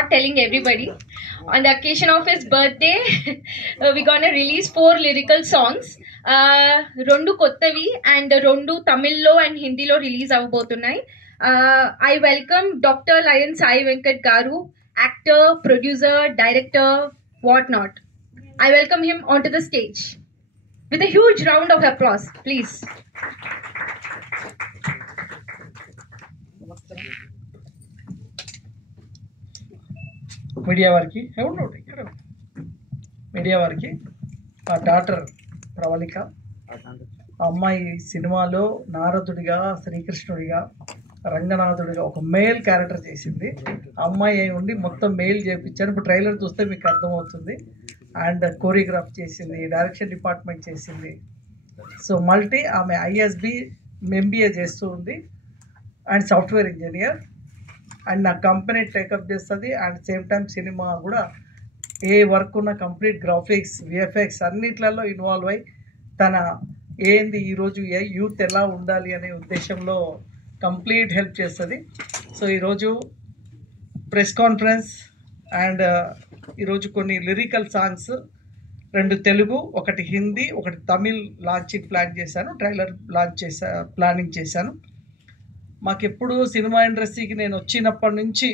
not telling everybody. On the occasion of his birthday, we're gonna release 4 lyrical songs. Rendu kottavi and rendu Tamil and Hindi lo release avbothunnayi. I welcome Dr. Lion Sai Venkat Garu, actor, producer, director, whatnot. I welcome him onto the stage with a huge round of applause, please. Media వారికి ఆ doctor Pravalika, ఆ అమ్మాయి సినిమాలో నారదుడిగా, శ్రీకృష్ణుడిగా, రంగనాథుడిగా ఒక male character చేసింది. ఆ అమ్మాయి అయి ఉండి మొత్తం మేల్ చేయించాను. ఇప్పుడు ట్రైలర్ చూస్తే మీకు అర్థమవుతుంది. అండ్ కోరియోగ్రాఫ్ చేసింది, డైరెక్షన్ డిపార్ట్మెంట్ చేసింది. సో మల్టీ ఆమె ఐఎస్బి ఎంబీఏ చేస్తూ ఉంది అండ్ సాఫ్ట్వేర్ ఇంజనీర్. అండ్ నా కంపెనీ టేకప్ చేస్తుంది. అండ్ సేమ్ టైం సినిమా కూడా ఏ వర్క్ ఉన్న కంప్లీట్ గ్రాఫిక్స్, విఎఫ్ఎక్స్ అన్నిట్లలో ఇన్వాల్వ్ అయ్యి తన ఏంది ఈరోజు యూత్ ఎలా ఉండాలి అనే ఉద్దేశంలో కంప్లీట్ హెల్ప్ చేస్తుంది. సో ఈరోజు ప్రెస్ కాన్ఫరెన్స్ అండ్ ఈరోజు కొన్ని lyrical songs, 2 Telugu, 1 Hindi, 1 Tamil launching plan చేశాను. ట్రైలర్ ప్లానింగ్ చేశాను. మాకెప్పుడు సినిమా ఇండస్ట్రీకి నేను వచ్చినప్పటి నుంచి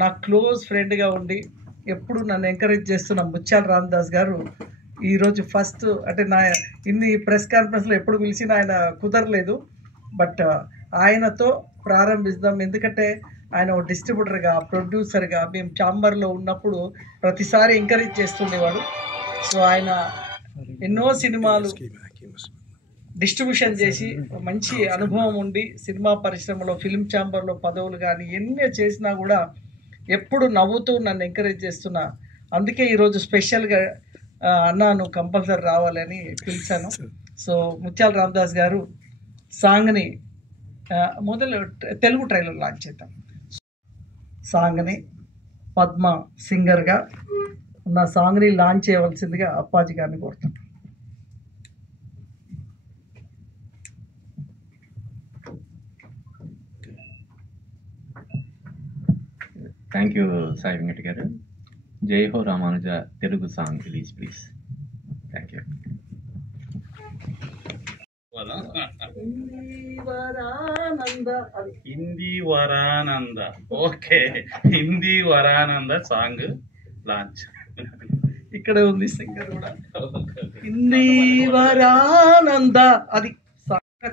నా క్లోజ్ ఫ్రెండ్గా ఉండి ఎప్పుడు నన్ను ఎంకరేజ్ చేస్తున్న ముత్యాల రామదాస్ గారు ఈరోజు ఫస్ట్ అంటే నా ఇన్ని ప్రెస్ కాన్ఫరెన్స్లో ఎప్పుడు పిలిచినా ఆయన కుదరలేదు. బట్ ఆయనతో ప్రారంభిస్తాం. ఎందుకంటే ఆయన ఒక డిస్ట్రిబ్యూటర్గా, ప్రొడ్యూసర్గా మేము ఛాంబర్లో ఉన్నప్పుడు ప్రతిసారి ఎంకరేజ్ చేస్తుండేవాడు. సో ఆయన ఎన్నో సినిమాలు డిస్ట్రిబ్యూషన్ చేసి మంచి అనుభవం ఉండి సినిమా పరిశ్రమలో, ఫిల్మ్ ఛాంబర్లో పదవులు కానీ ఎన్ని చేసినా కూడా ఎప్పుడు నవ్వుతూ నన్ను ఎంకరేజ్ చేస్తున్నా. అందుకే ఈరోజు స్పెషల్గా అన్నా నువ్వు కంపల్సరీ రావాలని పిలిచాను. సో ముత్యాల రామదాస్ గారు సాంగ్ని మొదలు తెలుగు ట్రైలర్ లాంచ్ చేద్దాం. సాంగ్ని పద్మ సింగర్గా ఉన్న సాంగ్ని లాంచ్ చేయవలసిందిగా అప్పాజీ గారిని కోరుతాను. థ్యాంక్ యూ సాయి వెంకట్ గారు. జై హో Ramanuja Telugu song release please. Thank you. Hindi వరానంద, ఓకే, హిందీ వరానంద సాంగ్ లాంచ్ ఇక్కడ ఉంది. సింగర్ కూడా హిందీ వరానంద, అది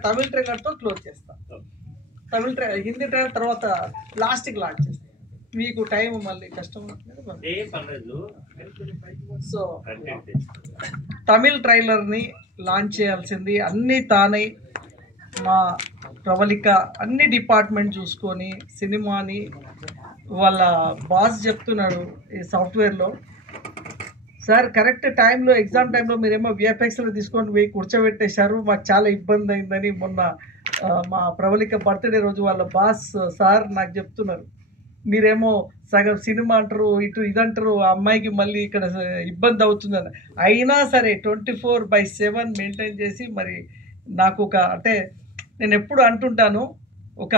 తమిళ ట్రైలర్తో క్లోజ్ చేస్తాం. హిందీ ట్రైలర్ తర్వాత లాస్ట్కి లాంచ్ చేస్తాం. మీకు టైం మళ్ళీ కష్టం. సో తమిళ్ ట్రైలర్ని లాంచ్ చేయాల్సింది అన్నీ తానై మా ప్రవళిక అన్ని డిపార్ట్మెంట్ చూసుకొని సినిమాని వాళ్ళ బాస్ చెప్తున్నాడు ఈ సాఫ్ట్వేర్లో, సార్ కరెక్ట్ టైంలో ఎగ్జామ్ టైంలో మీరేమో విఎఫ్ఎక్స్లో తీసుకొని పోయి కూర్చోబెట్టేశారు, మాకు చాలా ఇబ్బంది అయిందని మొన్న మా ప్రవళిక బర్త్డే రోజు వాళ్ళ బాస్ సార్ నాకు చెప్తున్నారు, మీరేమో సగం సినిమా అంటారు, ఇటు ఇదంటారు, ఆ అమ్మాయికి మళ్ళీ ఇక్కడ ఇబ్బంది అవుతుందని. అయినా సరే 24/7 మెయింటైన్ చేసి మరి నాకు ఒక అంటే నేను ఎప్పుడు అంటుంటాను, ఒక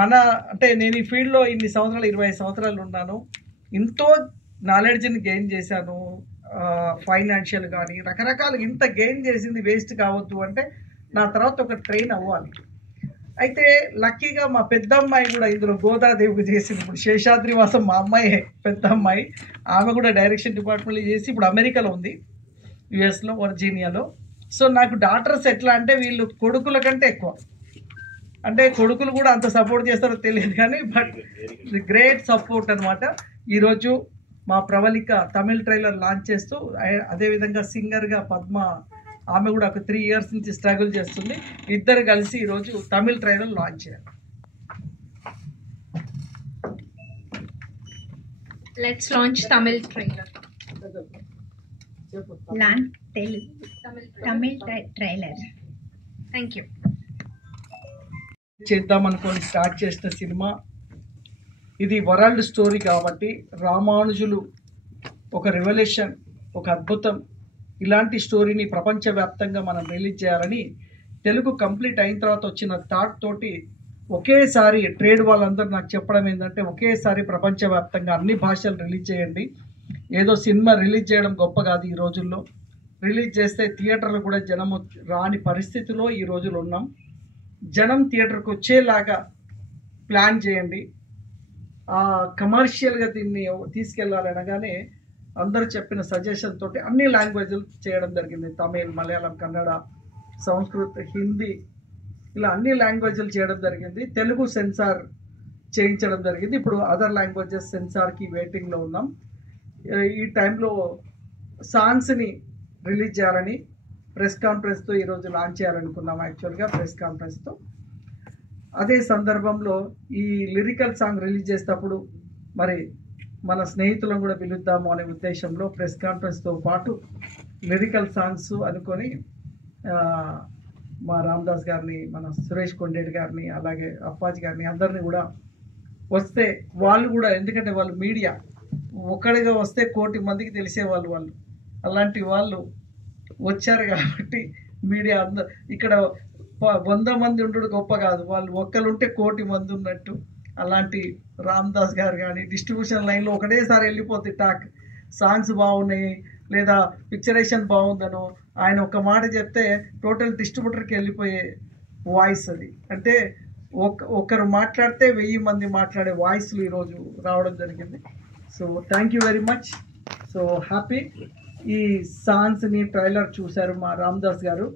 మన అంటే నేను ఈ ఫీల్డ్లో ఇన్ని సంవత్సరాలు 25 సంవత్సరాలు ఉన్నాను, ఎంతో నాలెడ్జ్ని గెయిన్ చేశాను, ఫైనాన్షియల్ కానీ రకరకాలు ఇంత గెయిన్ చేసింది వేస్ట్ కావద్దు అంటే నా తర్వాత ఒక ట్రైన్ అవ్వాలి. అయితే లక్కీగా మా పెద్ద అమ్మాయి కూడా ఇందులో గోదాదేవికి చేసింది. ఇప్పుడు శేషాద్రివాసం మా అమ్మాయి పెద్ద అమ్మాయి, ఆమె కూడా డైరెక్షన్ డిపార్ట్మెంట్లో చేసి ఇప్పుడు అమెరికాలో ఉంది, యుఎస్లో వర్జీనియాలో. సో నాకు డాటర్స్ ఎట్లా అంటే వీళ్ళు కొడుకుల కంటే ఎక్కువ, అంటే కొడుకులు కూడా అంత సపోర్ట్ చేస్తారో తెలియదు కానీ బట్ గ్రేట్ సపోర్ట్ అనమాట. ఈరోజు మా ప్రవళిక తమిళ్ ట్రైలర్ లాంచ్ చేస్తూ అదేవిధంగా సింగర్గా పద్మ, ఆమె కూడా ఒక 3 years నుంచి స్ట్రగుల్ చేస్తుంది. ఇద్దరు కలిసి ఈరోజు తమిళ్ ట్రైలర్ లాంచ్ చేయాలి. Let's launch Tamil trailer. Tamil trailer. Thank you. చేద్దామనుకొని స్టార్ట్ చేసిన సినిమా ఇది వరల్డ్ స్టోరీ కాబట్టి రామానుజులు ఒక రెవల్యూషన్, ఒక అద్భుతం, ఇలాంటి స్టోరీని ప్రపంచవ్యాప్తంగా మనం రిలీజ్ చేయాలని తెలుగు కంప్లీట్ అయిన తర్వాత వచ్చిన థాట్ తోటి ఒకేసారి ట్రేడ్ వాళ్ళందరూ నాకు చెప్పడం ఏంటంటే ఒకేసారి ప్రపంచవ్యాప్తంగా అన్ని భాషలు రిలీజ్ చేయండి. ఏదో సినిమా రిలీజ్ చేయడం గొప్ప కాదు, ఈ రోజుల్లో రిలీజ్ చేస్తే థియేటర్లు కూడా జనం రాని పరిస్థితిలో ఈ రోజులు ఉన్నాం. జనం థియేటర్కి వచ్చేలాగా ప్లాన్ చేయండి. కమర్షియల్గా దీన్ని తీసుకెళ్ళాలనగానే అందరూ చెప్పిన సజెషన్ తోటి అన్ని లాంగ్వేజ్లు చేయడం జరిగింది. తమిళ్, మలయాళం, కన్నడ, సంస్కృత్, హిందీ ఇలా అన్ని లాంగ్వేజ్లు చేయడం జరిగింది. తెలుగు సెన్సార్ చేయించడం జరిగింది. ఇప్పుడు అదర్ లాంగ్వేజెస్ సెన్సార్కి వెయిటింగ్లో ఉన్నాం. ఈ టైంలో సాంగ్స్ని రిలీజ్ చేయాలని ప్రెస్ కాన్ఫరెన్స్తో ఈరోజు లాంచ్ చేయాలనుకున్నాం. యాక్చువల్గా ప్రెస్ కాన్ఫరెన్స్తో అదే సందర్భంలో ఈ లిరికల్ సాంగ్ రిలీజ్ చేసేటప్పుడు మరి మన స్నేహితులను కూడా పిలుద్దాము అనే ఉద్దేశంలో ప్రెస్ కాన్ఫరెన్స్తో పాటు లిరికల్ సాంగ్స్ అనుకొని మా రామదాస్ గారిని, మన సురేష్ కొండేటి గారిని, అలాగే అప్పాజీ గారిని అందరినీ కూడా వస్తే వాళ్ళు కూడా, ఎందుకంటే వాళ్ళు మీడియా ఒక్కడిగా వస్తే 1,000,000 మందికి తెలిసేవాళ్ళు వాళ్ళు. అలాంటి వాళ్ళు వచ్చారు కాబట్టి మీడియా ఇక్కడ 100 మంది ఉండడు గొప్ప కాదు, వాళ్ళు ఒక్కరుంటే 1,000,000 మంది ఉన్నట్టు. అలాంటి రామదాస్ గారు కానీ డిస్ట్రిబ్యూషన్ లైన్లో ఒకటేసారి వెళ్ళిపోతే టాక్ సాంగ్స్ బాగున్నాయి లేదా పిక్చరేషన్ బాగుందనో ఆయన ఒక మాట చెప్తే టోటల్ డిస్ట్రిబ్యూటర్కి వెళ్ళిపోయే వాయిస్ అది. అంటే ఒకరు మాట్లాడితే 1000 మంది మాట్లాడే వాయిస్లు ఈరోజు రావడం జరిగింది. So thank you very much. So happy. ఈ సాంగ్స్ని ట్రైలర్ చూశారు మా రామదాస్ గారు,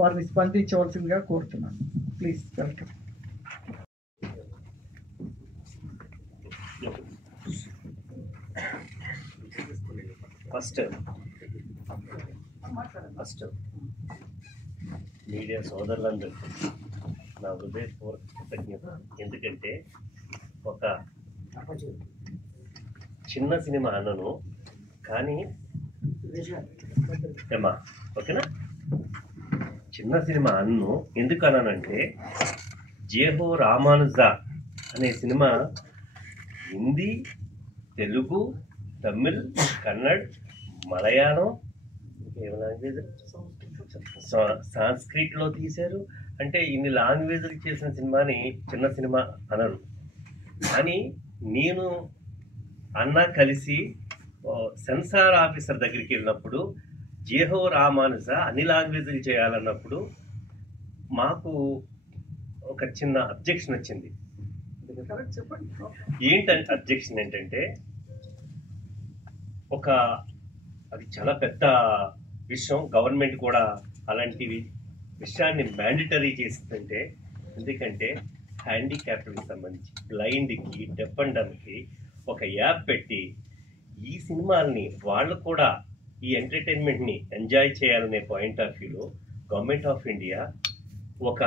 వారిని స్పందించవలసిందిగా కోరుతున్నాను. Please welcome. ఫస్ట్ మీడియా సోదరులందరికీ నా హృదయపూర్వక కృతజ్ఞత. ఎందుకంటే ఒక చిన్న సినిమా అన్నను కానీ ఏమా ఓకేనా, చిన్న సినిమా అన్ను ఎందుకు అన్నానంటే జేహో రామానుజ అనే సినిమా హిందీ, తెలుగు, తమిళ్, కన్నడ్, మలయాళం, సాంస్క్రిట్లో తీశారు. అంటే ఇన్ని లాంగ్వేజ్లు చేసిన సినిమాని చిన్న సినిమా అనరు. కానీ నేను అన్న కలిసి సెన్సార్ ఆఫీసర్ దగ్గరికి వెళ్ళినప్పుడు జేహో రామానుజ అన్ని లాంగ్వేజ్లు చేయాలన్నప్పుడు మాకు ఒక చిన్న అబ్జెక్షన్ వచ్చింది. ఏంటంటే అబ్జెక్షన్ ఏంటంటే అది చాలా పెద్ద విషయం, గవర్నమెంట్ కూడా అలాంటి విషయాన్ని మ్యాండేటరీ చేస్తుందంటే. ఎందుకంటే హ్యాండిక్యాప్డ్కి సంబంధించి బ్లైండ్కి, డెఫ్ అండ్ డమ్కి ఒక యాప్ పెట్టి ఈ సినిమాల్ని వాళ్ళు కూడా ఈ ఎంటర్టైన్మెంట్ని ఎంజాయ్ చేయాలనే పాయింట్ ఆఫ్ వ్యూలో గవర్నమెంట్ ఆఫ్ ఇండియా ఒక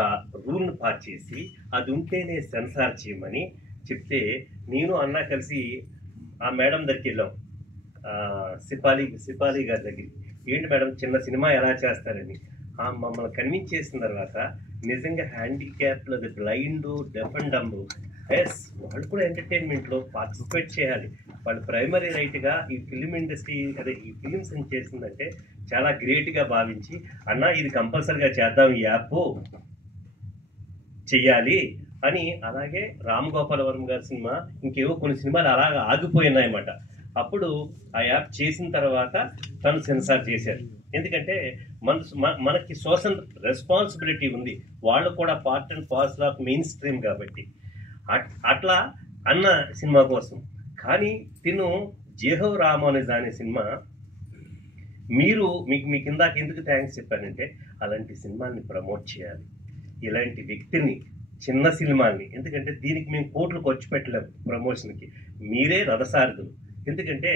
రూల్ని పాస్ చేసి అది ఉంటేనే సెన్సార్ చేయమని చెప్తే నేను అన్నా కలిసి ఆ మేడం దగ్గరికి వెళ్ళాం, సిపాలి గారి దగ్గరికి. ఏంటి మేడం చిన్న సినిమా ఎలా చేస్తారని మమ్మల్ని కన్విన్స్ చేసిన తర్వాత నిజంగా హ్యాండిక్యాప్లు, అది బ్లైండ్, డెఫ్ అండ్ డమ్, ఎస్ వాళ్ళు కూడా ఎంటర్టైన్మెంట్లో పార్టిసిపేట్ చేయాలి. వాళ్ళు ప్రైమరీ రైట్గా ఈ ఫిలిం ఇండస్ట్రీ అదే ఈ ఫిలిమ్స్ చేసిందంటే చాలా గ్రేట్గా భావించి అన్న ఇది కంపల్సరీగా చేద్దాం, ఈ యాప్ చెయ్యాలి అని. అలాగే రామ్ గోపాల్ వర్మ గారి సినిమా, ఇంకేవో కొన్ని సినిమాలు అలాగా ఆగిపోయినాయన్నమాట. అప్పుడు ఆ యాప్ చేసిన తర్వాత తను సెన్సార్ చేశారు. ఎందుకంటే మనకి సోషల్ రెస్పాన్సిబిలిటీ ఉంది, వాళ్ళు కూడా part and parcel of main stream కాబట్టి అట్లా అన్న సినిమా కోసం. కానీ తిను జేహో రామానుజ అనే సినిమా మీకు ఇందాక ఎందుకు థ్యాంక్స్ చెప్పానంటే అలాంటి సినిమాల్ని ప్రమోట్ చేయాలి, ఇలాంటి వ్యక్తిని, చిన్న సినిమాల్ని. ఎందుకంటే దీనికి మేము కోట్లు ఖర్చు పెట్టలేము ప్రమోషన్కి, మీరే రథసారథులు. ఎందుకంటే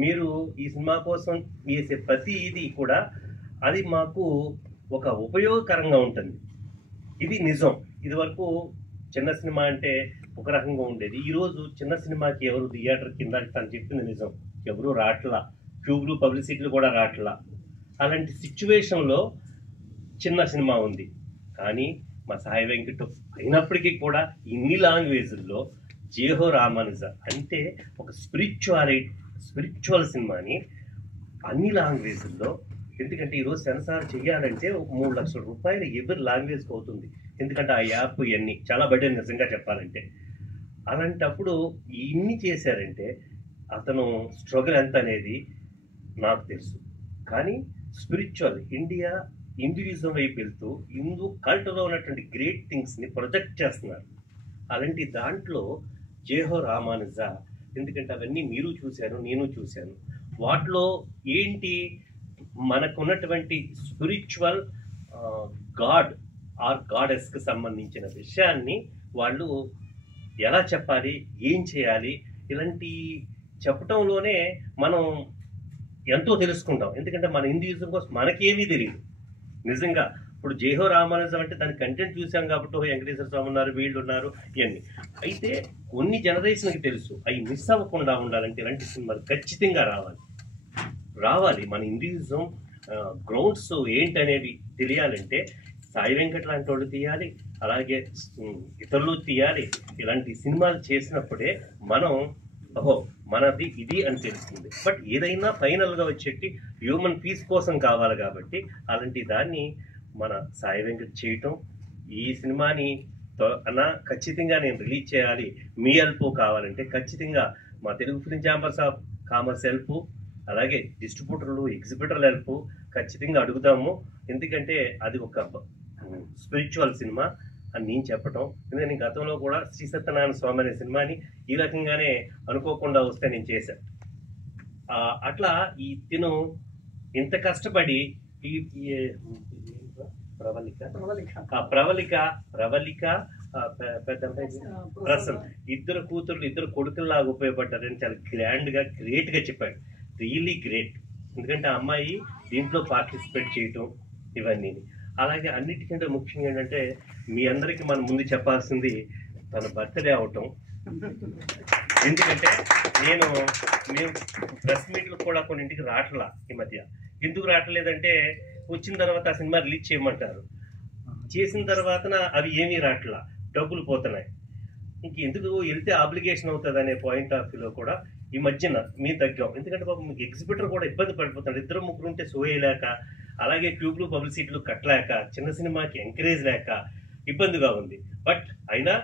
మీరు ఈ సినిమా కోసం వేసే ప్రతి ఇది కూడా అది మాకు ఒక ఉపయోగకరంగా ఉంటుంది. ఇది నిజం. ఇది వరకు చిన్న సినిమా అంటే ఒక రకంగా ఉండేది. ఈరోజు చిన్న సినిమాకి ఎవరు థియేటర్ కింద తను చెప్పింది నిజం, ఎవరు రాట్లా, ట్యూబ్లు పబ్లిసిటీలు కూడా రాట్లా. అలాంటి సిచ్యువేషన్లో చిన్న సినిమా ఉంది. కానీ మా సాయి వెంకట్ అయినప్పటికీ కూడా ఇన్ని లాంగ్వేజ్ల్లో జేహో రామానుజ అంటే ఒక స్పిరిచువల్ సినిమాని అన్ని లాంగ్వేజ్ల్లో. ఎందుకంటే ఈరోజు సెన్సార్ చేయాలంటే ఒక 3 లక్షల రూపాయలు ఎవరి లాంగ్వేజ్కి అవుతుంది. ఎందుకంటే ఆ యాప్ ఇవన్నీ చాలా బడ్డెన్ నిజంగా చెప్పాలంటే. అలాంటప్పుడు ఇన్ని చేశారంటే అతను స్ట్రగుల్ ఎంత అనేది నాకు తెలుసు. కానీ స్పిరిచువల్ ఇండియా హిందూయిజం వైపు వెళ్తూ హిందూ కల్చర్లో ఉన్నటువంటి గ్రేట్ థింగ్స్ని ప్రొజెక్ట్ చేస్తున్నారు. అలాంటి దాంట్లో జేహో రామానుజ, ఎందుకంటే అవన్నీ మీరు చూశాను, నేను చూశాను. వాటిలో ఏంటి మనకున్నటువంటి స్పిరిచువల్ గాడ్ ఆర్ గాడెస్కి సంబంధించిన విషయాన్ని వాళ్ళు ఎలా చెప్పాలి, ఏం చేయాలి, ఇలాంటి చెప్పటంలోనే మనం ఎంతో తెలుసుకుంటాం. ఎందుకంటే మన హిందూయిజం కోసం మనకేమీ తెలియదు నిజంగా. ఇప్పుడు జేహో రామానుజం అంటే దాని కంటెంట్ చూసాం కాబట్టి వెంకటేశ్వర స్వామి ఉన్నారు, వీళ్ళు ఉన్నారు, ఇవన్నీ. అయితే కొన్ని జనరేషన్కి తెలుసు. అవి మిస్ అవ్వకుండా ఉండాలంటే ఇలాంటి సినిమాలు ఖచ్చితంగా రావాలి. మన హిందూయిజం గ్రౌండ్స్ ఏంటనేవి తెలియాలంటే సాయి వెంకట్ లాంటి వాళ్ళు తీయాలి, అలాగే ఇతరులు తీయాలి. ఇలాంటి సినిమాలు చేసినప్పుడే మనం మనది ఇది అని తెలుస్తుంది. బట్ ఏదైనా ఫైనల్గా వచ్చేటి హ్యూమన్ పీస్ కోసం కావాలి కాబట్టి అలాంటి దాన్ని మన సాయి వెంకట్ చేయటం, ఈ సినిమాని ఖచ్చితంగా నేను రిలీజ్ చేయాలి, మీ హెల్ప్ కావాలంటే ఖచ్చితంగా మా Telugu film chambers of commerce help, అలాగే డిస్ట్రిబ్యూటర్లు, ఎగ్జిబిటర్ల హెల్ప్ ఖచ్చితంగా అడుగుతాము. ఎందుకంటే అది ఒక స్పిరిచువల్ సినిమా అని నేను చెప్పటం. ఎందుకంటే గతంలో కూడా శ్రీ సత్యనారాయణ స్వామి అనే సినిమాని ఈ రకంగానే అనుకోకుండా వస్తే నేను చేశాను. అట్లా ఈ తిను ఇంత కష్టపడి ఈ ప్రవళిక పెద్ద ప్రసన్న ఇద్దరు కూతుర్లు ఇద్దరు కొడుకుల్లాగా ఉపయోగపడ్డారని చాలా గ్రేట్గా చెప్పాడు. Really great. ఎందుకంటే ఆ అమ్మాయి దీంట్లో పార్టిసిపేట్ చేయటం ఇవన్నీ. అలాగే అన్నిటికంటే ముఖ్యంగా ఏంటంటే మీ అందరికీ మనం ముందు చెప్పాల్సింది తన బర్త్డే అవటం. ఎందుకంటే మేము ప్రెస్ మీట్లు కూడా కొన్నింటికి రావట్లా ఈ మధ్య. ఎందుకు రావట్లేదంటే వచ్చిన తర్వాత ఆ సినిమా రిలీజ్ చేయమంటారు, చేసిన తర్వాత అవి ఏమీ రావట్లా, డబ్బులు పోతున్నాయి. ఇంకెందుకు వెళ్తే ఆబ్లిగేషన్ అవుతుంది అనే పాయింట్ ఆఫ్ వ్యూలో కూడా ఈ మధ్యన మేము తగ్గాం. ఎందుకంటే పాపం మీకు ఎగ్జిబిటర్ కూడా ఇబ్బంది పడిపోతున్నాడు. ఇద్దరు ముగ్గురు ఉంటే షో వేయలేక, అలాగే ట్యూబ్లు పబ్లిసిటీలు కట్టలేక, చిన్న సినిమాకి ఎంకరేజ్ లేక ఇబ్బందిగా ఉంది. బట్ అయినా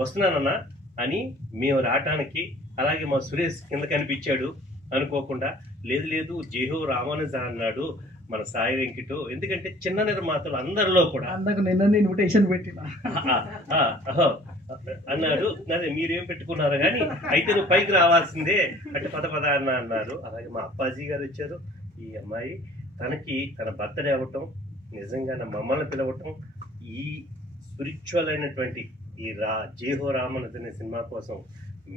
వస్తున్నానన్నా అని మేము రావటానికి, అలాగే మా సురేష్ కింద కనిపించాడు అనుకోకుండా, లేదు జేహో రామానుజ అన్నాడు మన సాయి వెంకట్. ఎందుకంటే చిన్న నిర్మాతలు అందరిలో కూడా నిన్న ఇన్విటేషన్ పెట్టిన అన్నారు, అదే మీరేం పెట్టుకున్నారు కానీ అయితే నువ్వు పైకి రావాల్సిందే అంటే పద అన్నారు. అలాగే మా అప్పాజీ గారు వచ్చారు. ఈ అమ్మాయి తన బర్త్డే అవ్వటం, నిజంగా మమ్మల్ని పిలవటం, ఈ స్పిరిచువల్ అయినటువంటి ఈ జేహో రామానుజ అనే సినిమా కోసం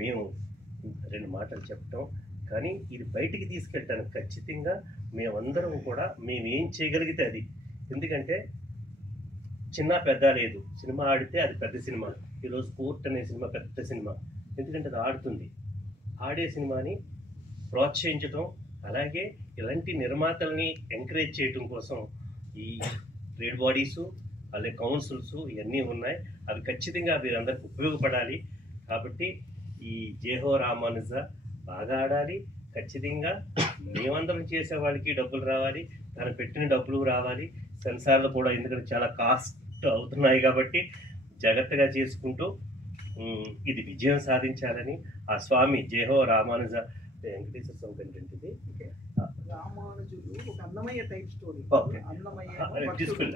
మేము 2 మాటలు చెప్పటం, కానీ ఇది బయటికి తీసుకెళ్ళటానికి ఖచ్చితంగా మేమందరం కూడా మేమేం చేయగలిగితే అది. ఎందుకంటే చిన్న పెద్ద లేదు, సినిమా ఆడితే అది పెద్ద సినిమా. ఈరోజు కోర్ట్ అనే సినిమా పెద్ద సినిమా, ఎందుకంటే అది ఆడుతుంది. ఆడే సినిమాని ప్రోత్సహించడం, అలాగే ఇలాంటి నిర్మాతల్ని ఎంకరేజ్ చేయడం కోసం ఈ ట్రేడ్ బాడీసు, అలాగే కౌన్సిల్స్ ఇవన్నీ ఉన్నాయి. అవి ఖచ్చితంగా వీరందరికీ ఉపయోగపడాలి. కాబట్టి ఈ జేహో రామానుజ బాగా ఆడాలి. ఖచ్చితంగా మేమందరం చేసే వాళ్ళకి డబ్బులు రావాలి, తను పెట్టిన డబ్బులు రావాలి. సెన్సార్లు కూడా ఎందుకంటే చాలా కాస్ట్ అవుతున్నాయి కాబట్టి జాగ్రత్తగా చేసుకుంటూ ఇది విజయం సాధించాలని ఆ స్వామి జేహో రామానుజ వెంకటేశ్వర స్వామి కంటే రామానుజులు ఒక అన్నమయ్య టైప్ స్టోరీ. డిస్పిల్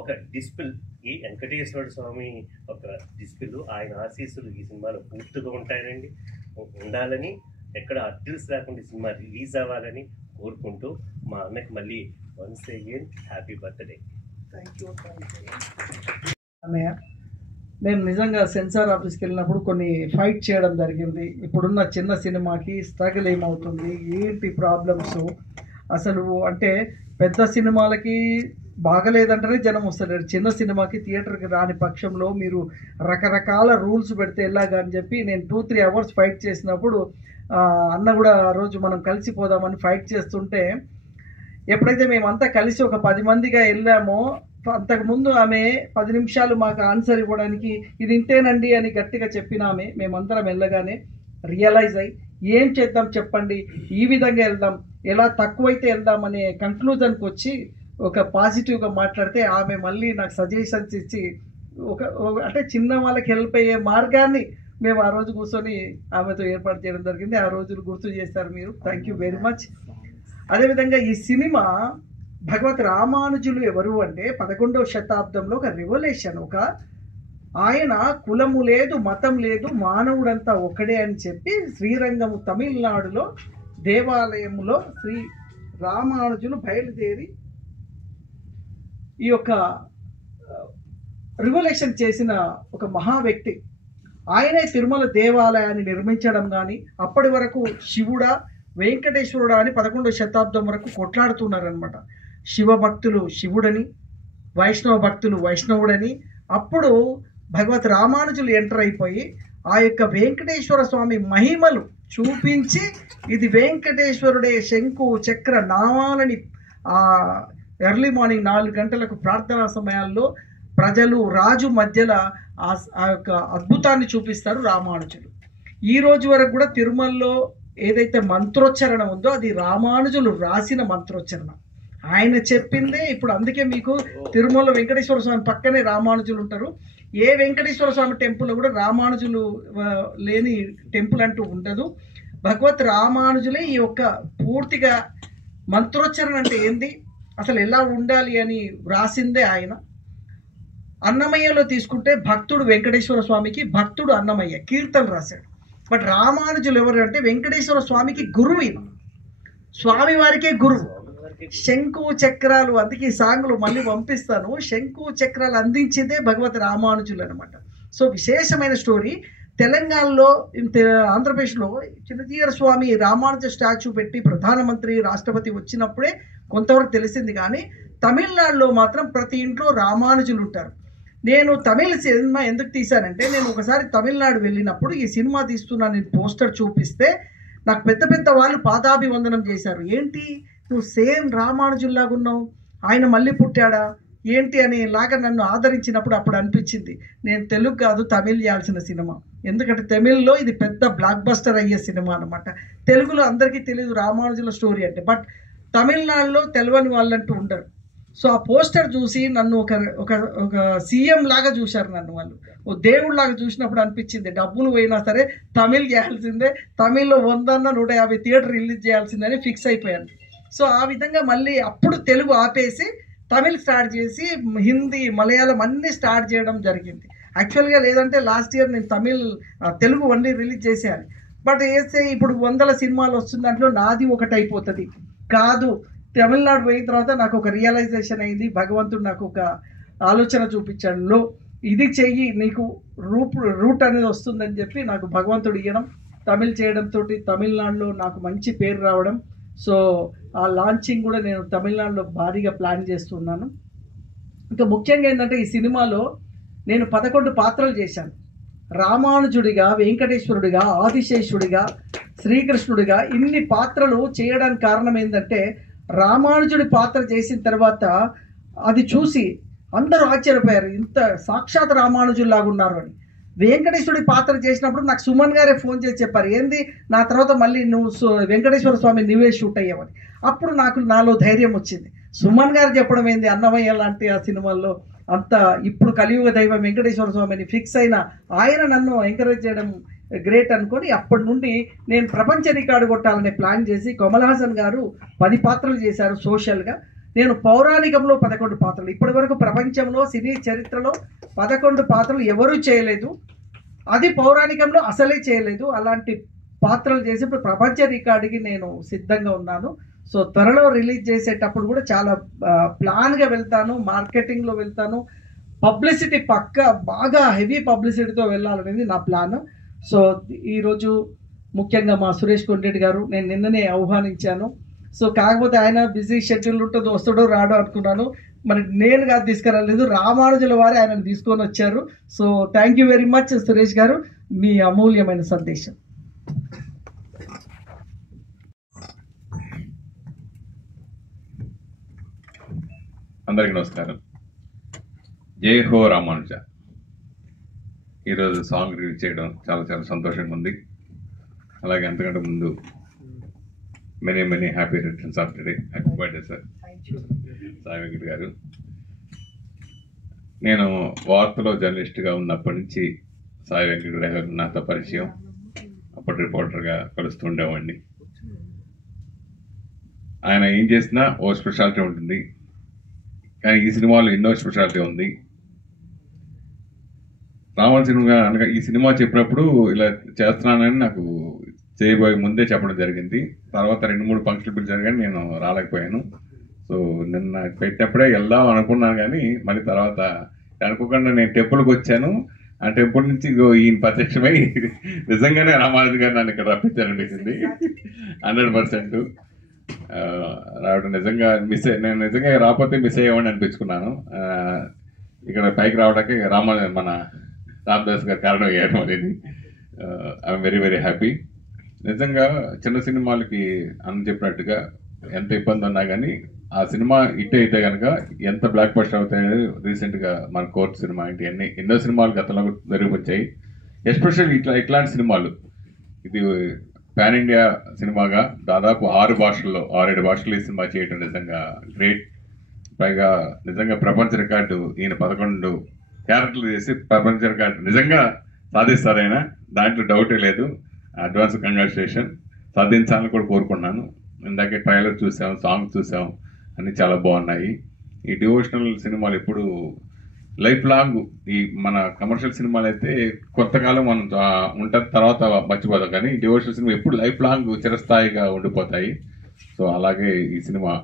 ఒక డిస్పిల్ ఈ వెంకటేశ్వర స్వామి ఒక డిస్పిల్, ఆయన ఆశీస్సులు ఈ సినిమాలో పూర్తిగా ఉంటాయనండి, ఉండాలని, ఎక్కడ అడ్రస్ లేకుండా సినిమా రిలీజ్ అవ్వాలని కోరుకుంటూ మా అన్నకి మళ్ళీ once again happy birthday. Thank you అన్నయ్య. నేను నిజంగా సెన్సార్ ఆఫీస్కి వెళ్ళినప్పుడు కొన్ని ఫైట్ చేయడం జరిగింది. ఇప్పుడున్న చిన్న సినిమాకి స్ట్రగుల్ ఏమవుతుంది, ఏంటి ప్రాబ్లమ్స్ అసలు. అంటే పెద్ద సినిమాలకి బాగలేదంటేనే జనం వస్తలేరు, చిన్న సినిమాకి థియేటర్కి రాని పక్షంలో మీరు రకరకాల రూల్స్ పెడితే ఎలాగా అని చెప్పి నేను 2-3 అవర్స్ ఫైట్ చేసినప్పుడు అన్న కూడా ఆ రోజు మనం కలిసిపోదామని ఫైట్ చేస్తుంటే, ఎప్పుడైతే మేమంతా కలిసి ఒక 10 మందిగా వెళ్ళామో, అంతకుముందు ఆమె 10 నిమిషాలు మాకు ఆన్సర్ ఇవ్వడానికి ఇది ఇంతేనండి అని గట్టిగా చెప్పిన ఆమె మేమందరం వెళ్ళగానే రియలైజ్ అయ్యి ఏం చేద్దాం చెప్పండి, ఈ విధంగా వెళ్దాం, ఎలా తక్కువైతే వెళ్దాం అనే కంక్లూజన్కి వచ్చి ఒక పాజిటివ్గా మాట్లాడితే ఆమె మళ్ళీ నాకు సజెషన్స్ ఇచ్చి అంటే చిన్న వాళ్ళకి హెల్ప్ అయ్యే మార్గాన్ని మేము ఆ రోజు కూర్చొని ఆమెతో ఏర్పాటు చేయడం జరిగింది. ఆ రోజులు గుర్తు చేస్తారు మీరు. Thank you very much. అదేవిధంగా ఈ సినిమా భగవత్ రామానుజులు ఎవరు అంటే 11వ శతాబ్దంలో ఒక రెవల్యూషన్, ఆయన కులము లేదు, మతం లేదు, మానవుడంతా ఒకడే అని చెప్పి శ్రీరంగము తమిళనాడులో దేవాలయంలో శ్రీ రామానుజులు బయలుదేరి ఈ యొక్క రివల్యూషన్ చేసిన ఒక మహా వ్యక్తి. ఆయనే తిరుమల దేవాలయాన్ని నిర్మించడం కానీ, అప్పటి వరకు శివుడా వెంకటేశ్వరుడా అని 11వ శతాబ్దం వరకు కొట్లాడుతున్నారనమాట. శివ భక్తులు శివుడని, వైష్ణవ భక్తులు వైష్ణవుడని. అప్పుడు భగవత్ రామానుజులు ఎంటర్ అయిపోయి ఆ యొక్క వెంకటేశ్వర స్వామి మహిమలు చూపించి ఇది వెంకటేశ్వరుడే శంకు చక్ర నామాలని ఎర్లీ మార్నింగ్ 4 గంటలకు ప్రార్థనా సమయాల్లో ప్రజలు రాజు మధ్యలో ఆ యొక్క అద్భుతాన్ని చూపిస్తారు రామానుజులు. ఈ రోజు వరకు కూడా తిరుమలలో ఏదైతే మంత్రోచ్చరణ ఉందో అది రామానుజులు రాసిన మంత్రోచ్చరణ, ఆయన చెప్పిందే. ఇప్పుడు అందుకే మీకు తిరుమల వెంకటేశ్వర స్వామి పక్కనే రామానుజులు ఉంటారు. ఏ వెంకటేశ్వర స్వామి టెంపుల్ కూడా రామానుజులు లేని టెంపుల్ అంటూ ఉండదు. భగవత్ రామానుజులే ఈ యొక్క పూర్తిగా మంత్రోచ్చరణ అంటే ఏంది, అసలు ఎలా ఉండాలి అని వ్రాసిందే ఆయన. అన్నమయ్యలో తీసుకుంటే భక్తుడు వెంకటేశ్వర స్వామికి, భక్తుడు అన్నమయ్య కీర్తనలు రాశాడు. బట్ రామానుజులు ఎవరు అంటే వెంకటేశ్వర స్వామికి గురువు, స్వామి వారికే గురువు. శంకు చక్రాలు, అందుకే ఈ సాంగ్లు మళ్ళీ పంపిస్తాను, శంకు చక్రాలు అందించిందే భగవత్ రామానుజులు అనమాట. సో విశేషమైన స్టోరీ. తెలంగాణలో ఆంధ్రప్రదేశ్లో చిన్నజీయర్ స్వామి రామానుజ స్టాచ్యూ పెట్టి ప్రధానమంత్రి రాష్ట్రపతి వచ్చినప్పుడే కొంతవరకు తెలిసింది. కానీ తమిళనాడులో మాత్రం ప్రతి ఇంట్లో రామానుజులు ఉంటారు. నేను తమిళ సినిమా ఎందుకు తీశానంటే, నేను ఒకసారి తమిళనాడు వెళ్ళినప్పుడు ఈ సినిమా తీస్తున్నాను నేను పోస్టర్ చూపిస్తే నాకు పెద్ద పెద్ద వాళ్ళు పాదాభివందనం చేశారు. ఏంటి నువ్వు సేమ్ రామానుజుల్లాగా ఉన్నావు, ఆయన మళ్ళీ పుట్టాడా ఏంటి అనేలాగా నన్ను ఆదరించినప్పుడు అప్పుడు అనిపించింది నేను తెలుగు కాదు తమిళ్ చేయాల్సిన సినిమా. ఎందుకంటే తమిళ్లో ఇది పెద్ద బ్లాక్ బస్టర్ అయ్యే సినిమా అనమాట. తెలుగులో అందరికీ తెలియదు రామానుజుల స్టోరీ అంటే, బట్ తమిళనాడులో తెలియని వాళ్ళంటూ ఉండరు. సో ఆ పోస్టర్ చూసి నన్ను ఒక సీఎం లాగా చూశారు నన్ను వాళ్ళు. ఓ దేవుడిలాగా చూసినప్పుడు అనిపించింది డబ్బులు పోయినా సరే తమిళ్ చేయాల్సిందే, తమిళ్లో 100-150 థియేటర్ రిలీజ్ చేయాల్సిందని ఫిక్స్ అయిపోయాను. సో ఆ విధంగా మళ్ళీ అప్పుడు తెలుగు ఆపేసి తమిళ్ స్టార్ట్ చేసి హిందీ మలయాళం అన్నీ స్టార్ట్ చేయడం జరిగింది. యాక్చువల్గా లేదంటే లాస్ట్ ఇయర్ నేను తెలుగు ఓన్లీ రిలీజ్ చేసేయాలి. బట్ వేస్తే ఇప్పుడు 100 సినిమాలు వస్తుంది, దాంట్లో నాది ఒకటి అయిపోతుంది కాదు. తమిళనాడు పోయిన తర్వాత నాకు ఒక రియలైజేషన్ అయింది, భగవంతుడు నాకు ఒక ఆలోచన చూపించాడు, ఇది చెయ్యి నీకు రూట్ అనేది వస్తుందని చెప్పి నాకు భగవంతుడు ఇవ్వడం, తమిళ్ చేయడంతో తమిళనాడులో నాకు మంచి పేరు రావడం. సో ఆ లాంచింగ్ కూడా నేను తమిళనాడులో భారీగా ప్లాన్ చేస్తున్నాను. ఇంకా ముఖ్యంగా ఏంటంటే ఈ సినిమాలో నేను 11 పాత్రలు చేశాను. రామానుజుడిగా, వెంకటేశ్వరుడిగా, ఆదిశేషుడిగా, శ్రీకృష్ణుడిగా ఇన్ని పాత్రలు చేయడానికి కారణం ఏంటంటే రామానుజుడి పాత్ర చేసిన తర్వాత అది చూసి అందరూ ఆశ్చర్యపోయారు, ఇంత సాక్షాత్ రామానుజుల్లాగా ఉన్నారు అని. వెంకటేశ్వరుడి పాత్ర చేసినప్పుడు నాకు సుమన్ గారే ఫోన్ చేసి చెప్పారు, ఏంది నా తర్వాత మళ్ళీ నువ్వు వెంకటేశ్వర స్వామి నువ్వే షూట్ అయ్యావని. అప్పుడు నాలో ధైర్యం వచ్చింది. సుమన్ గారు చెప్పడం ఏంది, అన్నమయ్య లాంటి ఆ సినిమాల్లో అంత ఇప్పుడు కలియుగ దైవం వెంకటేశ్వర స్వామిని ఫిక్స్ అయిన ఆయన నన్ను ఎంకరేజ్ చేయడం గ్రేట్ అనుకొని అప్పటి నుండి నేను ప్రపంచ రికార్డు కొట్టాలనే ప్లాన్ చేసి, కమల్ హాసన్ గారు 10 పాత్రలు చేశారు సోషల్గా, నేను పౌరాణికంలో 11 పాత్రలు. ఇప్పటి వరకు ప్రపంచంలో సినీ చరిత్రలో 11 పాత్రలు ఎవరూ చేయలేదు, అది పౌరాణికంలో అసలే చేయలేదు. అలాంటి పాత్రలు చేసి ఇప్పుడు ప్రపంచ రికార్డుకి నేను సిద్ధంగా ఉన్నాను. సో త్వరలో రిలీజ్ చేసేటప్పుడు కూడా చాలా ప్లాన్గా వెళ్తాను, మార్కెటింగ్లో వెళ్తాను, పబ్లిసిటీ బాగా హెవీ పబ్లిసిటీతో వెళ్ళాలనేది నా ప్లాన్. సో ఈరోజు ముఖ్యంగా మా సురేష్ కొండరెడ్డి గారు నేను నిన్ననే ఆహ్వానించాను. సో కాకపోతే ఆయన బిజీ షెడ్యూల్ ఉంటుంది, వస్తాడో రాడో అనుకున్నాను. మరి నేను కాదు తీసుకురాలేదు, రామానుజుల వారే ఆయనను తీసుకొని వచ్చారు. So thank you very much Suresh గారు, మీ అమూల్యమైన సందేశం. అందరికీ నమస్కారం. జై హో రామానుజ. ఈరోజు సాంగ్ రిలీజ్ చేయడం చాలా చాలా సంతోషంగా ఉంది. అలాగే అంతకంటే ముందు many happy returns of day. Happy birthday sir. Sai Venkat గారు. నేను వార్తలో జర్నలిస్ట్గా ఉన్నప్పటి నుంచి సాయి వెంకట్ గారు నాతో పరిచయం. అప్పుడు రిపోర్టర్గా కలుస్తుండేవాడిని. ఆయన ఏం చేసినా ఓ స్పెషాలిటీ ఉంటుంది, కానీ ఈ సినిమాలో ఎన్నో స్పెషాలిటీ ఉంది. రావణ సినిమా అనగా ఈ సినిమా చెప్పినప్పుడు ఇలా చేస్తున్నానని నాకు చేయబోయే ముందే చెప్పడం జరిగింది. తర్వాత 2-3 ఫంక్షన్లు పిలిచారు కానీ నేను రాలేకపోయాను. సో నిన్న పెట్టినప్పుడే వెళ్దాం అనుకున్నాను, కానీ మళ్ళీ తర్వాత అనుకోకుండా నేను టెంపుల్కి వచ్చాను. ఆ టెంపుల్ నుంచి ఈయన ప్రత్యక్షమై నిజంగానే రామారాజు గారు నన్ను ఇక్కడ రప్పించారనిపించింది. 100% రావడం నిజంగా నేను నిజంగా రాకపోతే మిస్ అయ్యేవాడిని అనిపించుకున్నాను. ఇక్కడ పైకి రావడానికి మన రామదాస్ గారు కారణం అయ్యారు అనేది. I'm very very happy. నిజంగా చిన్న సినిమాలకి అని చెప్పినట్టుగా ఎంత ఇబ్బంది ఉన్నా కానీ ఆ సినిమా హిట్ అయితే కనుక ఎంత బ్లాక్ బస్టర్ అవుతాయో రీసెంట్గా మన కోర్టు సినిమా అంటే ఎన్నో సినిమాలు గతంలో మెరుగుపొచ్చాయి. ఎస్పెషల్లీ ఇట్లాంటి సినిమాలు, ఇది పాన్ ఇండియా సినిమాగా దాదాపు 6 భాషల్లో 6-7 భాషల్లో ఈ సినిమా చేయడం నిజంగా గ్రేట్. పైగా నిజంగా ప్రపంచ రికార్డు ఈయన 11 క్యారెక్టర్లు చేసి ప్రపంచ రికార్డు నిజంగా సాధిస్తారైనా, దాంట్లో డౌటే లేదు. Advance congratulation. సాధించాలని కూడా కోరుకున్నాను. ఇందాకే ట్రైలర్ చూసాం, సాంగ్ చూసాం, అన్నీ చాలా బాగున్నాయి. ఈ డివోషనల్ సినిమాలు ఎప్పుడు లైఫ్ లాంగ్, ఈ మన కమర్షియల్ సినిమాలు అయితే కొంతకాలం మనం ఉంటుంది, తర్వాత మర్చిపోతాం, కానీ డివోషనల్ సినిమా ఎప్పుడు లైఫ్ లాంగ్ చిరస్థాయిగా ఉండిపోతాయి. సో అలాగే ఈ సినిమా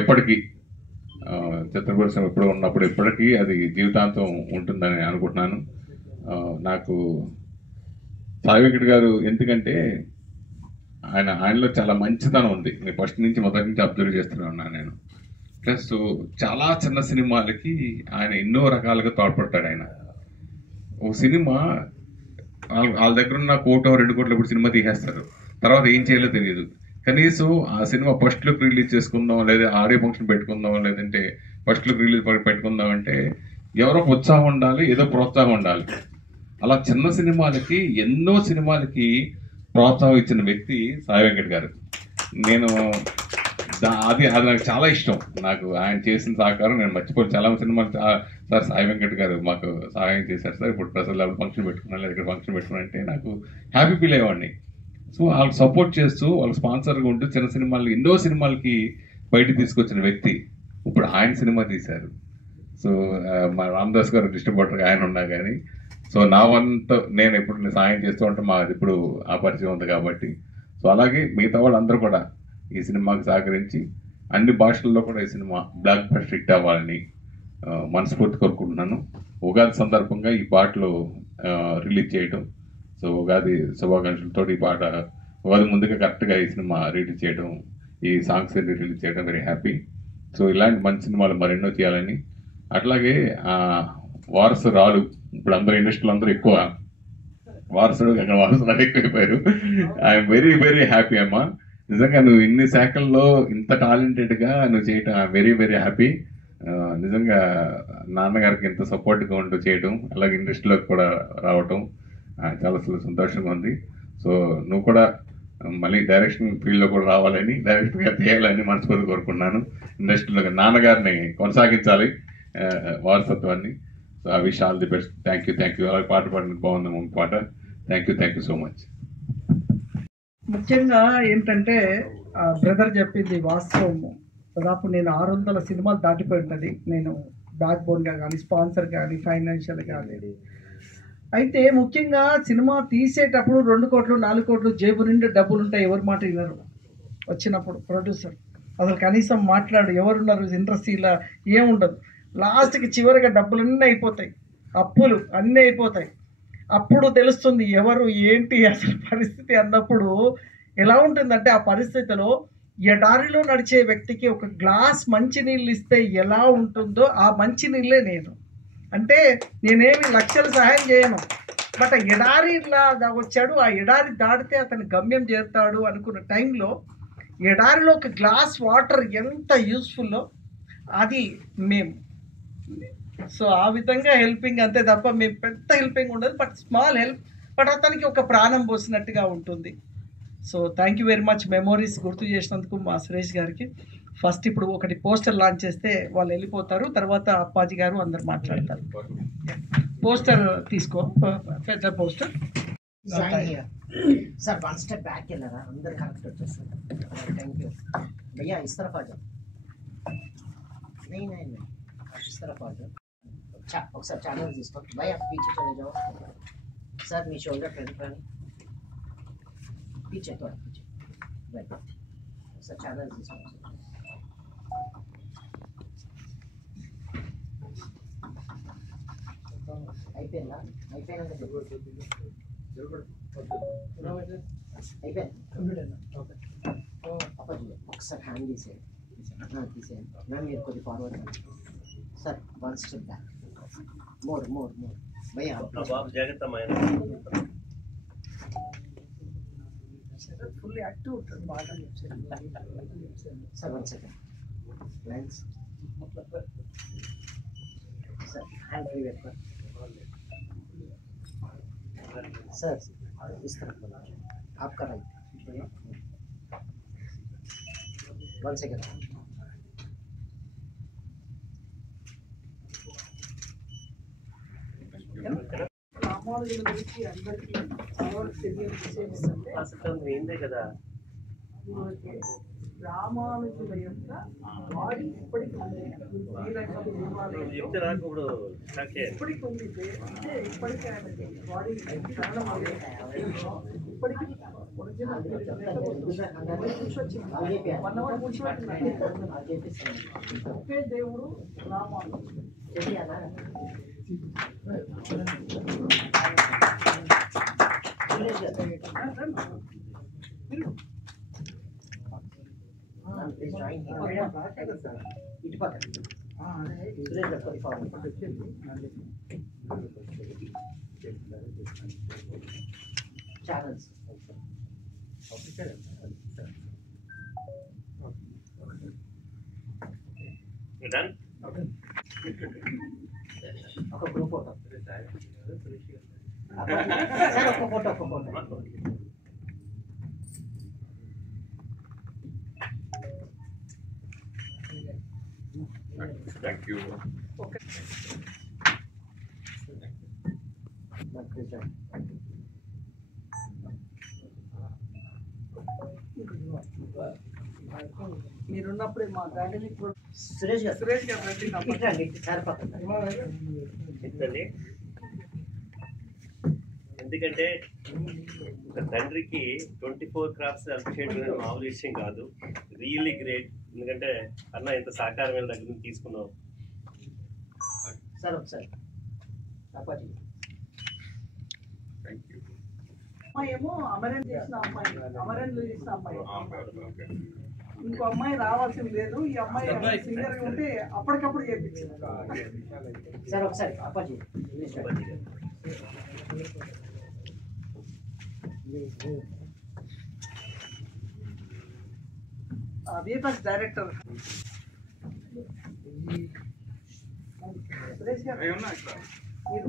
ఎప్పటికీ చిత్రపరిశ్రమ ఎప్పుడు ఉన్నప్పుడు ఎప్పటికీ అది జీవితాంతం ఉంటుందని అనుకుంటున్నాను. నాకు సాయి వెంకట్ గారు ఎందుకంటే ఆయనలో చాలా మంచితనం ఉంది. నేను మొదటి నుంచి అబ్జర్వ్ చేస్తూనే ఉన్నాను నేను. ప్లస్ చాలా చిన్న సినిమాలకి ఆయన ఎన్నో రకాలుగా తోడ్పడతాడు. ఆయన ఓ సినిమా వాళ్ళ దగ్గర ఉన్న 1-2 కోట్ల ఇప్పుడు సినిమా తీసేస్తారు, తర్వాత ఏం చేయాలో తెలియదు. కనీసం ఆ సినిమా ఫస్ట్ లుక్ రిలీజ్ చేసుకుందాం, లేదా ఆడియో ఫంక్షన్ పెట్టుకుందాం, లేదంటే ఫస్ట్ లుక్ రిలీజ్ పెట్టుకుందాం అంటే ఎవరో ఉత్సాహం ఉండాలి, ఏదో ప్రోత్సాహం ఉండాలి. అలా చిన్న సినిమాలకి ఎన్నో సినిమాలకి ప్రోత్సాహం ఇచ్చిన వ్యక్తి సాయి వెంకట్ గారు. నేను అది నాకు చాలా ఇష్టం. నాకు ఆయన చేసిన సహకారం నేను మర్చిపోయి చాలా సినిమాలు సార్ సాయి వెంకట్ గారు మాకు సహాయం చేశారు సార్, ఇప్పుడు ప్రజల లెవెల్ ఫంక్షన్ పెట్టుకున్నాను, లేదా ఇక్కడ ఫంక్షన్ పెట్టుకున్నా అంటే నాకు హ్యాపీ ఫీల్ అయ్యేవాడిని. సో వాళ్ళకి సపోర్ట్ చేస్తూ వాళ్ళకి స్పాన్సర్గా ఉంటూ చిన్న సినిమాలు ఎన్నో సినిమాలకి బయటకు తీసుకొచ్చిన వ్యక్తి ఇప్పుడు ఆయన సినిమా తీశారు. సో మా రామదాస్ గారు డిస్ట్రిబ్యూటర్గా ఆయన ఉన్నా కానీ, సో నా వంతు నేను ఎప్పుడు సాయం చేస్తూ ఉంటే మాది ఇప్పుడు ఆ పరిచయం ఉంది కాబట్టి, సో అలాగే మిగతా వాళ్ళందరూ కూడా ఈ సినిమాకి సహకరించి అన్ని భాషల్లో కూడా ఈ సినిమా బ్లాక్ బస్టర్ హిట్ అవ్వాలని మనస్ఫూర్తి కోరుకుంటున్నాను. ఉగాది సందర్భంగా ఈ పాటలు రిలీజ్ చేయడం, సో ఉగాది శుభాకాంక్షలతో ఈ పాట ఉగాది ముందుగా కరెక్ట్గా ఈ సినిమా రిలీజ్ చేయడం, ఈ సాంగ్స్ రిలీజ్ చేయడం వెరీ హ్యాపీ. సో ఇలాంటి మంచి సినిమాలు మరెన్నో చేయాలని, అట్లాగే వారసురాలు ఇప్పుడు అందరూ ఇండస్ట్రీలో అందరూ ఎక్కువ వారసురాలు ఎక్కువైపోయారు. ఐఎమ్ వెరీ వెరీ హ్యాపీ అమ్మా. నిజంగా నువ్వు ఇన్ని శాఖల్లో ఇంత టాలెంటెడ్గా నువ్వు చేయటం వెరీ వెరీ హ్యాపీ. నిజంగా నాన్నగారికి ఇంత సపోర్ట్గా ఉంటూ చేయడం, అలాగే ఇండస్ట్రీలోకి కూడా రావటం చాలా సంతోషంగా ఉంది. సో నువ్వు కూడా మళ్ళీ డైరెక్షన్ ఫీల్డ్లో కూడా రావాలని, డైరెక్ట్గా చేయాలని మనస్ఫూర్తి కోరుకున్నాను. ఇండస్ట్రీలో నాన్నగారిని కొనసాగించాలి వారసత్వాన్ని. So I wish all the best. Thank you. అలాగే పాట పాడిన బాగుంది పాట. Thank you so much. ముఖ్యంగా ఏంటంటే బ్రదర్ చెప్పింది వాస్తవము. దాదాపు నేను 600 సినిమాలు దాటిపోయి ఉంటుంది. నేను బ్యాక్ బోన్గా కానీ, స్పాన్సర్ కానీ, ఫైనాన్షియల్ కానీ. అయితే ముఖ్యంగా సినిమా తీసేటప్పుడు 2 కోట్లు 4 కోట్లు జేబు నిండా డబ్బులు ఉంటాయి, ఎవరి మాట వినరు. వచ్చినప్పుడు ప్రొడ్యూసర్ అసలు కనీసం మాట్లాడు, ఎవరున్నారు ఇండస్ట్రీలో ఏముండదు. లాస్ట్కి చివరిగా డబ్బులన్నీ అయిపోతాయి, అప్పులు అన్నీ అయిపోతాయి. అప్పుడు తెలుస్తుంది ఎవరు ఏంటి అసలు పరిస్థితి అన్నప్పుడు ఎలా ఉంటుందంటే, ఆ పరిస్థితిలో ఎడారిలో నడిచే వ్యక్తికి ఒక గ్లాస్ మంచినీళ్ళు ఇస్తే ఎలా ఉంటుందో ఆ మంచినీళ్ళే నేను. అంటే నేనేమి లక్షలు సహాయం చేయను, బట్ ఎడారిలాగా వచ్చాడు, ఆ ఎడారి దాటితే అతను గమ్యం చేరుతాడు అనుకున్న టైంలో ఎడారిలో ఒక గ్లాస్ వాటర్ ఎంత యూస్ఫుల్లో అది మేము. సో ఆ విధంగా హెల్పింగ్ అంతే తప్ప మేము పెద్ద హెల్పింగ్ ఉండదు, బట్ స్మాల్ హెల్ప్, బట్ అతనికి ఒక ప్రాణం పోసినట్టుగా ఉంటుంది. So thank you very much memories గుర్తు చేసినందుకు మా సురేష్ గారికి. ఫస్ట్ ఇప్పుడు ఒకటి పోస్టర్ లాంచ్ చేస్తే వాళ్ళు వెళ్ళిపోతారు, తర్వాత అప్పాజీ గారు అందరు మాట్లాడతారు. పోస్టర్ తీసుకో, పెద్ద poster. Sir one step back వెళ్ళరా అందరు కరెక్ట్ వచ్చేస్తారు. थैंक यू भैया इस तरफ आ जाओ. नहीं नहीं नहीं आप इस तरफ आ जाओ. ఒకసారి ఛానల్ తీసుకో भैया पीछे चले जाओ. सर మీ షోల్డर फ्रंट पर पीछे थोड़ा पीछे राइट. ఒకసారి ఛానల్ తీసుకో. అయిపోయిందా? అయిపోయినాక ఒకసారి హ్యాండ్ తీసేయండి మ్యామ్. మీరు కొద్ది forward sir. One step back. More more more భయ్యా బాబు జాగ్రత్త ఫుల్ యాక్టివ్ ఉంటుంది బాగా. Sir one second lines sir hand free పెట్టుకో सर. इस तरफ आपका राइट. 1 सेकंड. రామానుజుల గురించి అందరికీ చాలా తెలియని విషయం ఏంటంటే అసలు ఏందే కదా రామానుజుల యొక్క బాడీ ఇప్పటికీ ఉంది. చెప్తే నాకు ఇప్పుడు నాకే ఇప్పటికి ఉంది అంటే ఇప్పటికీ ఆయన బాడీ కారణం అదే. ఇప్పటికీ ఒరిజినల్ కూర్చొచ్చింది 1 అవర్ కూర్చోబెట్టినాడు. ఒకే దేవుడు రామానుజుడు. ఇటు పక్క సురేష్ గారు కొద్ది ఫార్వర్డ్. Channels done. ఒక గ్రూప్ ఫోటో సార్. ఒక ఫోటో థ్యాంక్ యూ. మీరున్నప్పుడే మా డైనమిక్ సురేష్ గారు సురేష్ గారు రండి. సార్ పక్కన చెప్తండి. ఎందుకంటే ఒక తండ్రికి 24 క్రాప్స్ అప్రిషియేట్ అనేది మామూలు విషయం కాదు. Really great. ఎందుకంటే అన్న ఇంత సహకారం వీళ్ళ దగ్గర నుంచి తీసుకున్నావు. సార్ ఒకసారి అప్పాజీ. Thank you. అమ్మాయి ఏమో అమరేన్ చేసిన అమ్మాయి, అమరేన్లు చేసిన అమ్మాయి. ఓకే. ఇంకో అమ్మాయి రావాల్సింది లేదు. ఈ అమ్మాయి సింగర్ గా ఉంటే అప్పటికప్పుడు చేయించింది. సార్ ఒకసారి అప్పాజీ. విఎఫ్ఎక్స్ డైరెక్టర్ సురేష్ గారు మీరు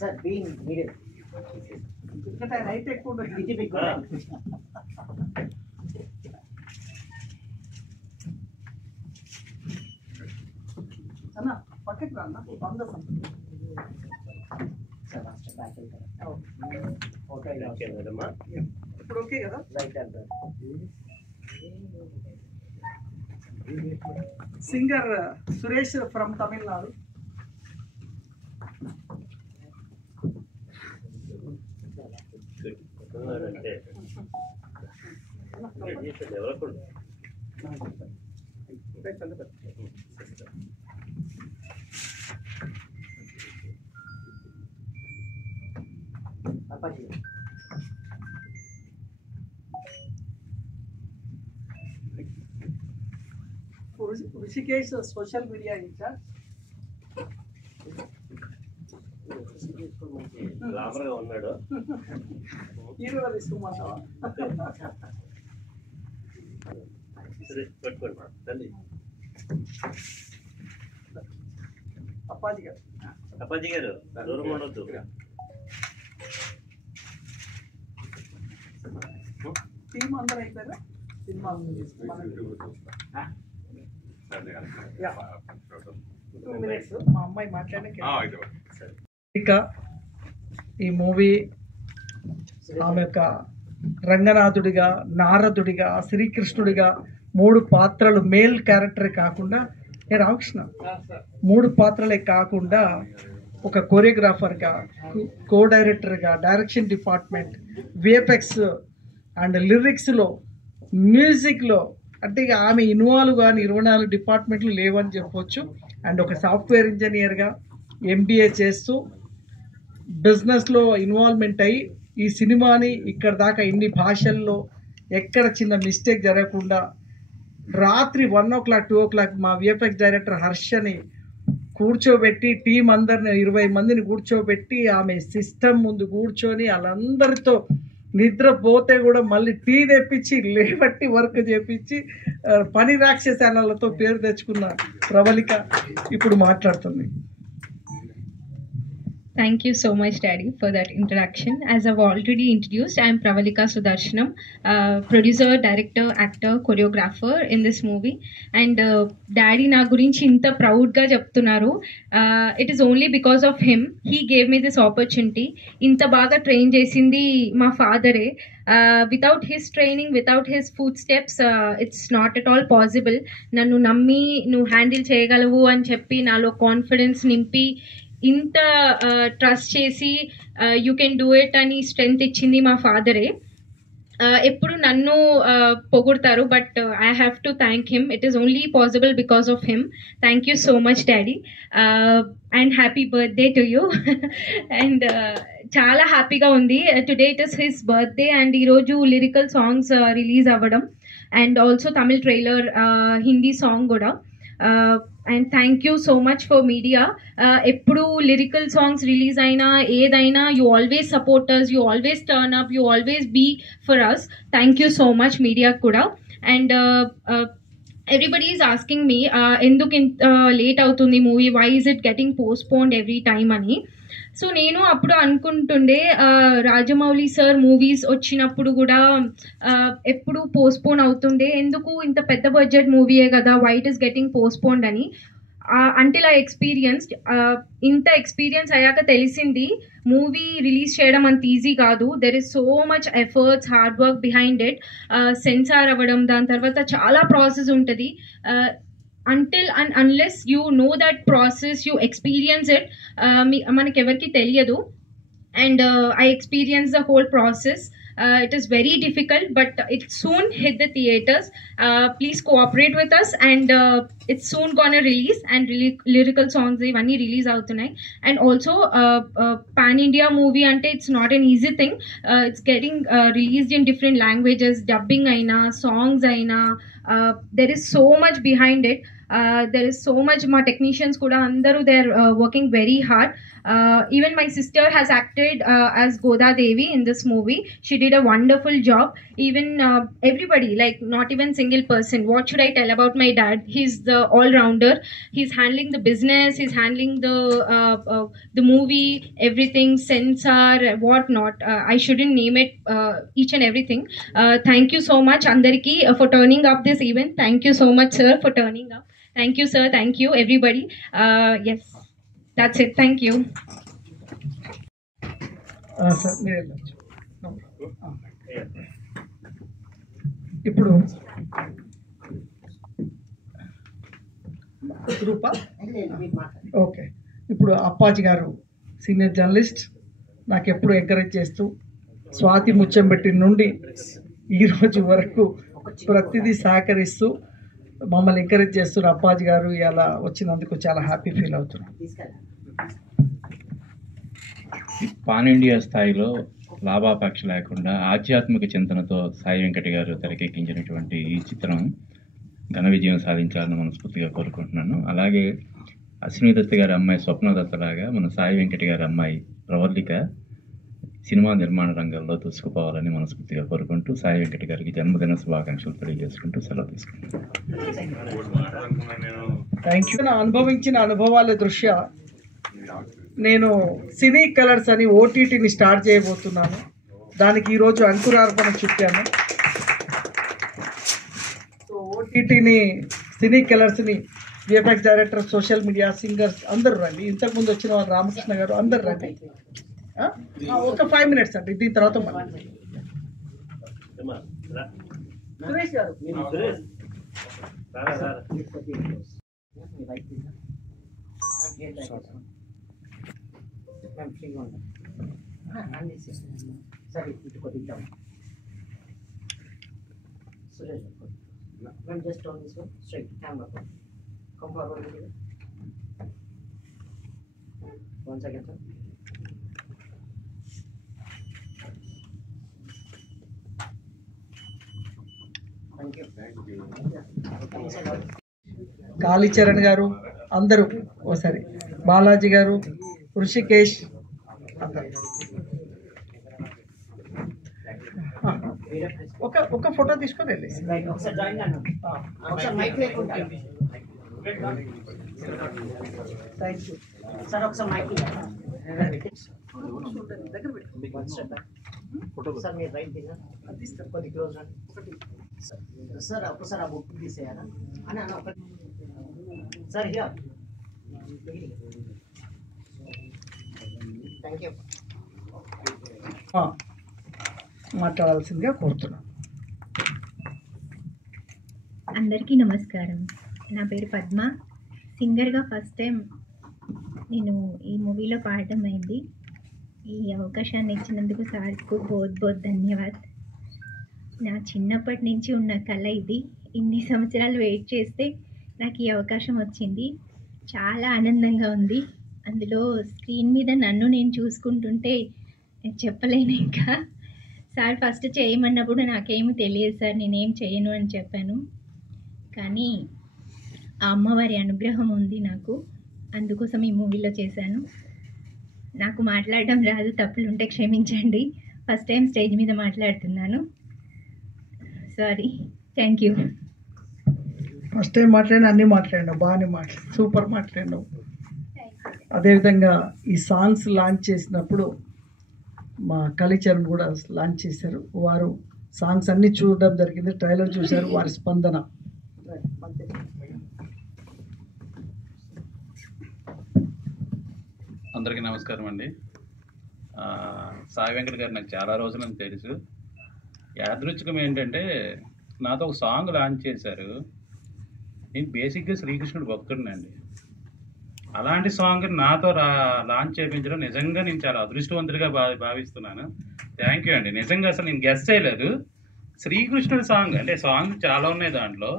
సార్ బీయింగ్ మీడియం ఎందుకంటే ఆయన హైట్ ఎక్కువ ఉండదు. ఇది మీకు అన్న పక్కకి రా అన్న. సార్ లాస్ట్ బ్యాక్ వెళ్తారు. ఓకే ఓకే మేడమ్మా. ఇప్పుడు ఓకే కదా? రైట్ అంటారు. Singer Suresh from Tamil Nadu. అంటే development Appaji. Rishikesh social media incharge. Glamour గా ఉన్నాడు. హీరోగా తీసుకోమంటావా? పెట్టుకోండి మా తల్లి. అప్పాజీ గారు. అప్పాజీ గారు దూరం ఉండొద్దు. టీం అందరూ అయిపోయారా? సినిమా మా అమ్మాయి మాట్లాడే ఈ మూవీ ఆమె యొక్క రంగనాథుడిగా, నారదుడిగా, శ్రీకృష్ణుడిగా 3 పాత్రలు మేల్ క్యారెక్టరే కాకుండా రామకృష్ణ 3 పాత్రలే కాకుండా ఒక కొరియోగ్రాఫర్గా, కో డైరెక్టర్గా, డైరెక్షన్ డిపార్ట్మెంట్, విఎఫ్ఎక్స్ అండ్ లిరిక్స్లో, మ్యూజిక్లో అంటే ఇక ఆమె ఇన్వాల్వ్ కానీ 24 డిపార్ట్మెంట్లు లేవని చెప్పొచ్చు. అండ్ ఒక సాఫ్ట్వేర్ ఇంజనీర్గా ఎంబీఏ చేస్తూ బిజినెస్లో ఇన్వాల్వ్మెంట్ అయ్యి ఈ సినిమాని ఇక్కడ దాకా ఇన్ని భాషల్లో ఎక్కడ చిన్న మిస్టేక్ జరగకుండా రాత్రి 1 o'clock 2 o'clock మా విఎఫ్ఎక్స్ డైరెక్టర్ హర్షని కూర్చోబెట్టి టీం అందరిని 20 మందిని కూర్చోబెట్టి ఆమె సిస్టమ్ ముందు కూర్చొని వాళ్ళందరితో నిద్రపోతే కూడా మళ్ళీ టీ తెప్పించి లేబట్టి వర్క్ చేపించి పని రాక్షసాలతో పేరు తెచ్చుకున్న ప్రవళిక ఇప్పుడు మాట్లాడుతుంది. Thank you so much, Daddy, for that introduction. As I've already introduced, I am Pravalika Sudarshanam, producer, director, actor, choreographer in this movie. And Daddy na gurinchi inta proud ga cheptunnaru. It is only because of him. He gave me this opportunity. Inta baga train chesindi ma father. Without his training, without his footsteps, it's not at all possible. Nannu nammi nu handle cheyagalavu ani cheppi nalo confidence nimpi ఇంత trust చేసి you can do it అని strength ఇచ్చింది మా ఫాదరే. ఎప్పుడు నన్ను పొగుడతారు, but I have to thank him. It is only possible because of him. Thank you so much daddy, and happy birthday to you. And చాలా హ్యాపీగా ఉంది. Today it is his birthday and ఈరోజు లిరికల్ సాంగ్స్ రిలీజ్ అవ్వడం, and also Tamil trailer, Hindi song కూడా. And thank you so much for media. ఎప్పుడు lyrical songs release అయినా ఏదైనా you always supporters, you always turn up, you always be for us. Thank you so much media కూడా. And everybody is asking me ఎందుకు ఇంత late అవుతుంది movie, why is it getting postponed every time అని. So నేను అప్పుడు అనుకుంటుండే Rajamouli sir movies వచ్చినప్పుడు కూడా ఎప్పుడు పోస్ట్పోన్ అవుతుండే, ఎందుకు ఇంత పెద్ద బడ్జెట్ మూవీయే కదా, why it is getting postponed అని. అంటిల్ ఐ ఎక్స్పీరియన్స్డ్, ఇంత ఎక్స్పీరియన్స్ అయ్యాక తెలిసింది మూవీ రిలీజ్ చేయడం అంత ఈజీ కాదు. There is so much efforts, hard work behind it. Censor అవ్వడం, దాని తర్వాత చాలా ప్రాసెస్ ఉంటుంది. until and unless you know that process, you experience it, manaki evarki teliyadu. And I experienced the whole process. It is very difficult, but it soon hit the theaters. Please cooperate with us, and it's soon gonna release, and lyrical songs ivanni release avutunnai. And also pan India movie ante it's not an easy thing. It's getting released in different languages, dubbing aina, songs aina. There is so much behind it. There is so much. My technicians kuda andaru they're working very hard. Even my sister has acted as Goda Devi in this movie. She did a wonderful job. Even everybody, like not even single person. What should I tell about my dad? He's the all-rounder. He's handling the business. He's handling the movie, everything, censor, what not. I shouldn't name it each and everything. Thank you so much, Andariki, for turning up this event. Thank you so much, sir, for turning up. Thank you, sir. Thank you, everybody. Yes, that's it. Thank you. Sir, ఇప్పుడు రూపా okay. ఇప్పుడు అప్పాజీ గారు senior journalist, నాకు ఎప్పుడు encourage చేస్తూ స్వాతి ముచ్చంబెట్టి నుండి ఈరోజు వరకు ప్రతిదీ సహకరిస్తూ మమ్మల్ని ఎంకరేజ్ చేస్తున్న అప్పాజీ గారు ఇలా వచ్చినందుకు చాలా హ్యాపీ ఫీల్ అవుతున్నాం. పాన్ ఇండియా స్థాయిలో లాభాపేక్ష లేకుండా ఆధ్యాత్మిక చింతనతో సాయి వెంకట గారు తెరకెక్కించినటువంటి ఈ చిత్రం ఘన విజయం సాధించాలని మనస్ఫూర్తిగా కోరుకుంటున్నాను. అలాగే అశ్విని దత్ గారి అమ్మాయి స్వప్నదత్త లాగా మన సాయి వెంకట గారి అమ్మాయి ప్రవళిక సినిమా నిర్మాణ రంగంలో దూసుకుపోవాలని మనస్ఫూర్తిగా కోరుకుంటూ సాయి వెంకట గారికి జన్మదిన శుభాకాంక్షలు తెలియజేసుకుంటూ సెలవు తీసుకుంటాను. Thank you. నా అనుభవించిన అనుభవాల దృష్ట్యా నేను సినీ కలర్స్ అని ఓటీటీని స్టార్ట్ చేయబోతున్నాను. దానికి ఈరోజు అంకురార్పణ చుట్టాను. వీటిని సినీ కిల్లర్స్ని VFX director, social media, singers అందరూ రండి. ఇంతకుముందు వచ్చిన వాళ్ళు రామకృష్ణ గారు అందరు రండి. ఒక 5 minutes అండి, దీని తర్వాత సురేష్ గారు సరే ఇటు కొద్దిగా Suresh ma'am just on this one straight camera come forward with 1 second sir. Thank you. Kalicharan గారు అందరూ ఒకసారి, బాలాజీ గారు, ఋషికేష్ అందరూ ఒక ఫోటో తీసుకొని వెళ్ళేసి ఒకసారి జాయిన్ అన్న ఒకసారి మైక్ లేకుండా థ్యాంక్ యూ సార్. ఒకసారి మైక్ సార్ మీరు రైట్ దిగా కొద్ది క్లోజ్ రండి సార్. ఒకసారి ఆ బుక్ తీసేయాలా అని అన్న ఒకటి సార్. Here thank you. మాట్లాడాల్సిందిగా కోరుతున్నాను. అందరికీ నమస్కారం. నా పేరు పద్మ. సింగర్గా ఫస్ట్ టైం నేను ఈ మూవీలో పాడటం అయింది. ఈ అవకాశాన్ని ఇచ్చినందుకు సార్కు బోత్ బోత్ ధన్యవాద్. నా చిన్నప్పటి నుంచి ఉన్న కళ ఇది. ఇన్ని సంవత్సరాలు వెయిట్ చేస్తే నాకు ఈ అవకాశం వచ్చింది. చాలా ఆనందంగా ఉంది. అందులో స్క్రీన్ మీద నన్ను నేను చూసుకుంటుంటే చెప్పలేను. ఇంకా సార్ ఫస్ట్ చేయమన్నప్పుడు నాకేమీ తెలియదు సార్, నేనేం చేయను అని చెప్పాను. కానీ ఆ అమ్మవారి అనుగ్రహం ఉంది నాకు, అందుకోసం ఈ మూవీలో చేశాను. నాకు మాట్లాడడం రాదు, తప్పులుంటే క్షమించండి. ఫస్ట్ టైం స్టేజ్ మీద మాట్లాడుతున్నాను, sorry. Thank you. First time మాట్లాడినా అన్నీ మాట్లాడినావు, బాగానే సూపర్ మాట్లాడినావు. అదేవిధంగా ఈ సాంగ్స్ లాంచ్ చేసినప్పుడు మా కాళీచరణ్ కూడా లాంచ్ చేశారు. వారు సాంగ్స్ అన్నీ చూడడం జరిగింది, ట్రైలర్ చూశారు. వారి స్పందన అందరికీ నమస్కారం అండి. సాయి వెంకట్ గారు నాకు చాలా రోజుల నుంచి తెలుసు. యాదృచ్ఛికం ఏంటంటే నాతో ఒక సాంగ్ లాంచ్ చేశారు. నేను బేసిక్గా శ్రీకృష్ణుడు భక్తుడినండి. అలాంటి సాంగ్ నాతో లాంచ్ చేయించడం నిజంగా నేను చాలా అదృష్టవంతుడిగా భావిస్తున్నాను. థ్యాంక్ యూ అండి. నిజంగా అసలు నేను గెస్ చేయలేదు. శ్రీకృష్ణుడి సాంగ్ అంటే సాంగ్ చాలా ఉన్నాయి, దాంట్లో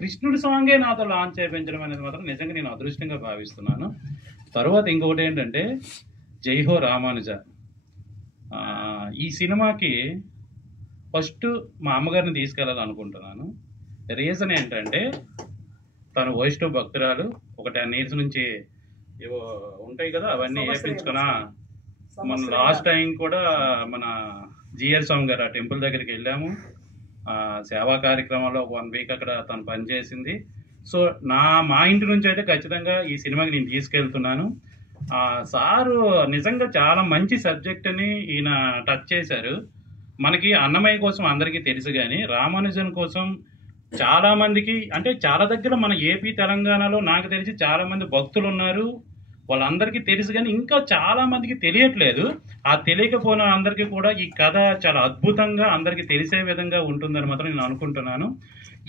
కృష్ణుడి సాంగే నాతో లాంచ్ చేయించడం అనేది మాత్రం నిజంగా నేను అదృష్టంగా భావిస్తున్నాను. తర్వాత ఇంకొకటి ఏంటంటే జై హో రామానుజ. ఈ సినిమాకి ఫస్ట్ మా అమ్మగారిని తీసుకెళ్ళాలనుకుంటున్నాను. రీజన్ ఏంటంటే తను వైష్ణవ భక్తురాలు. ఒక 10 years నుంచి ఏవో ఉంటాయి కదా, అవన్నీ వేయించుకున్నా. మన లాస్ట్ టైం కూడా మన జిఆర్ స్వామి గారు ఆ టెంపుల్ దగ్గరికి వెళ్ళాము. సేవా కార్యక్రమంలో 1 week అక్కడ తను పనిచేసింది. సో మా ఇంటి నుంచి అయితే ఖచ్చితంగా ఈ సినిమాకి నేను తీసుకెళ్తున్నాను. సారు నిజంగా చాలా మంచి సబ్జెక్ట్ని ఈయన టచ్ చేశారు. మనకి అన్నమయ్య కోసం అందరికీ తెలుసు, కానీ రామానుజన్ కోసం చాలా మందికి అంటే చాలా దగ్గర మన ఏపీ తెలంగాణలో నాకు తెలిసి చాలా మంది భక్తులు ఉన్నారు. వాళ్ళందరికీ తెలుసు, కానీ ఇంకా చాలా మందికి తెలియట్లేదు. ఆ తెలియకపోయిన అందరికీ కూడా ఈ కథ చాలా అద్భుతంగా అందరికీ తెలిసే విధంగా ఉంటుందని మాత్రం నేను అనుకుంటున్నాను.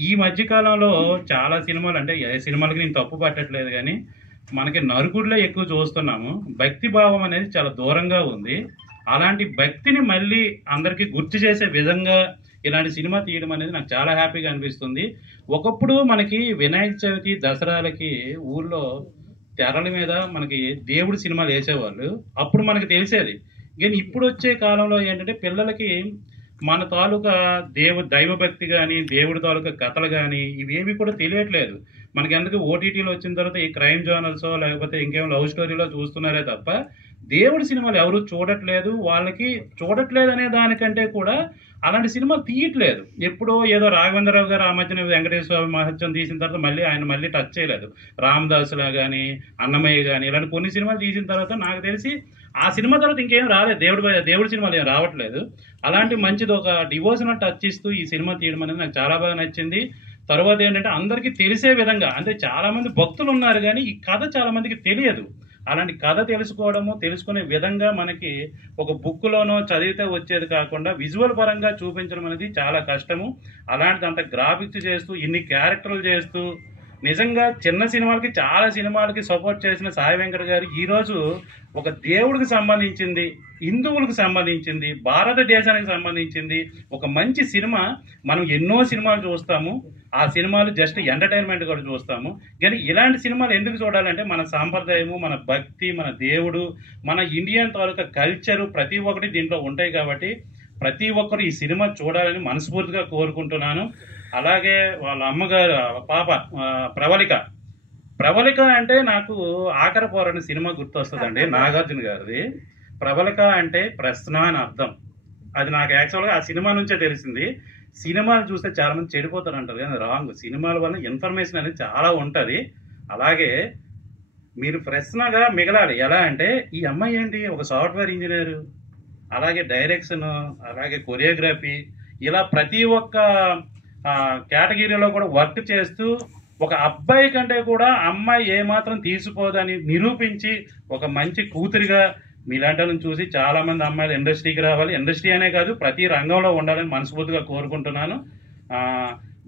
ఈ మధ్యకాలంలో చాలా సినిమాలు, అంటే ఏ సినిమాలకి నేను తప్పు పట్టట్లేదు, కానీ మనకి నరుకుడిలో ఎక్కువ చూస్తున్నాము. భక్తి భావం అనేది చాలా దూరంగా ఉంది. అలాంటి భక్తిని మళ్ళీ అందరికీ గుర్తు చేసే విధంగా ఇలాంటి సినిమా తీయడం అనేది నాకు చాలా హ్యాపీగా అనిపిస్తుంది. ఒకప్పుడు మనకి వినాయక చవితి, దసరాలకి ఊళ్ళో తెరల మీద మనకి దేవుడి సినిమాలు వేసేవాళ్ళు. అప్పుడు మనకి తెలిసేది. కానీ ఇప్పుడు వచ్చే కాలంలో ఏంటంటే పిల్లలకి మన తాలూకా దైవభక్తి కానీ దేవుడి తాలూకా కథలు కానీ ఇవేవి కూడా తెలియట్లేదు. మనకి ఎందుకు ఓటీటీలో వచ్చిన తర్వాత ఈ క్రైమ్ జర్నల్స్ లేకపోతే ఇంకేమో లవ్ స్టోరీలో చూస్తున్నారే తప్ప దేవుడి సినిమాలు ఎవరు చూడట్లేదు. వాళ్ళకి చూడట్లేదు అనే దానికంటే కూడా అలాంటి సినిమాలు తీయట్లేదు. ఎప్పుడో ఏదో రాఘవేంద్రరావు గారు ఆ మధ్యన వెంకటేశ్వర స్వామి మహత్యం తీసిన తర్వాత ఆయన టచ్ చేయలేదు. రామదాసులా కానీ అన్నమయ్య కానీ ఇలాంటి కొన్ని సినిమాలు తీసిన తర్వాత నాకు తెలిసి ఆ సినిమా తర్వాత ఇంకేం రాలేదు. దేవుడి సినిమాలు ఏం రావట్లేదు. అలాంటి మంచిది ఒక డివోషనల్ టచ్ ఇస్తూ ఈ సినిమా తీయడం అనేది నాకు చాలా బాగా నచ్చింది. తర్వాత ఏంటంటే అందరికీ తెలిసే విధంగా, అంటే చాలామంది భక్తులు ఉన్నారు కానీ ఈ కథ చాలామందికి తెలియదు. అలాంటి కథ తెలుసుకునే విధంగా మనకి ఒక బుక్లోనో చదివితే వచ్చేది కాకుండా విజువల్ పరంగా చూపించడం అనేది చాలా కష్టము. అలాంటిది అంత గ్రాఫిక్స్ చేస్తూ ఇన్ని క్యారెక్టర్లు చేస్తూ నిజంగా చిన్న సినిమాలకి చాలా సినిమాలకి సపోర్ట్ చేసిన సాయి వెంకట గారు ఈరోజు ఒక దేవుడికి సంబంధించింది, హిందువులకు సంబంధించింది, భారతదేశానికి సంబంధించింది ఒక మంచి సినిమా. మనం ఎన్నో సినిమాలు చూస్తాము, ఆ సినిమాలు జస్ట్ ఎంటర్టైన్మెంట్ కూడా చూస్తాము. కానీ ఇలాంటి సినిమాలు ఎందుకు చూడాలంటే మన సాంప్రదాయము, మన భక్తి, మన దేవుడు, మన ఇండియన్ తాలూకా కల్చరు ప్రతి ఒక్కటి దీంట్లో ఉంటాయి. కాబట్టి ప్రతి ఒక్కరు ఈ సినిమా చూడాలని మనస్ఫూర్తిగా కోరుకుంటున్నాను. అలాగే వాళ్ళ అమ్మగారు పాప ప్రవళిక అంటే నాకు ఆఖరి పోరాని సినిమా గుర్తొస్తుందండి, నాగార్జున గారిది. ప్రవళిక అంటే ప్రశ్న అని అర్థం. అది నాకు యాక్చువల్గా ఆ సినిమా నుంచే తెలిసింది. సినిమాలు చూస్తే చాలా మంది చెడిపోతారు అంటారు కానీ రాంగ్. సినిమాల వల్ల ఇన్ఫర్మేషన్ అనేది చాలా ఉంటుంది. అలాగే మీరు ప్రశ్నగా మిగలాలి. ఎలా అంటే ఈ అమ్మాయి ఏంటి ఒక సాఫ్ట్వేర్ ఇంజనీరు, అలాగే డైరెక్షన్, అలాగే కొరియోగ్రఫీ, ఇలా ప్రతి ఒక్క కేటగిరీలో కూడా వర్క్ చేస్తూ ఒక అబ్బాయి కంటే కూడా అమ్మాయి ఏమాత్రం తీసిపోదని నిరూపించి ఒక మంచి కూతురిగా మీలాంటి వాళ్ళని చూసి చాలా మంది అమ్మాయిలు ఇండస్ట్రీకి రావాలి. ఇండస్ట్రీ అనే కాదు ప్రతి రంగంలో ఉండాలని మనస్ఫూర్తిగా కోరుకుంటున్నాను.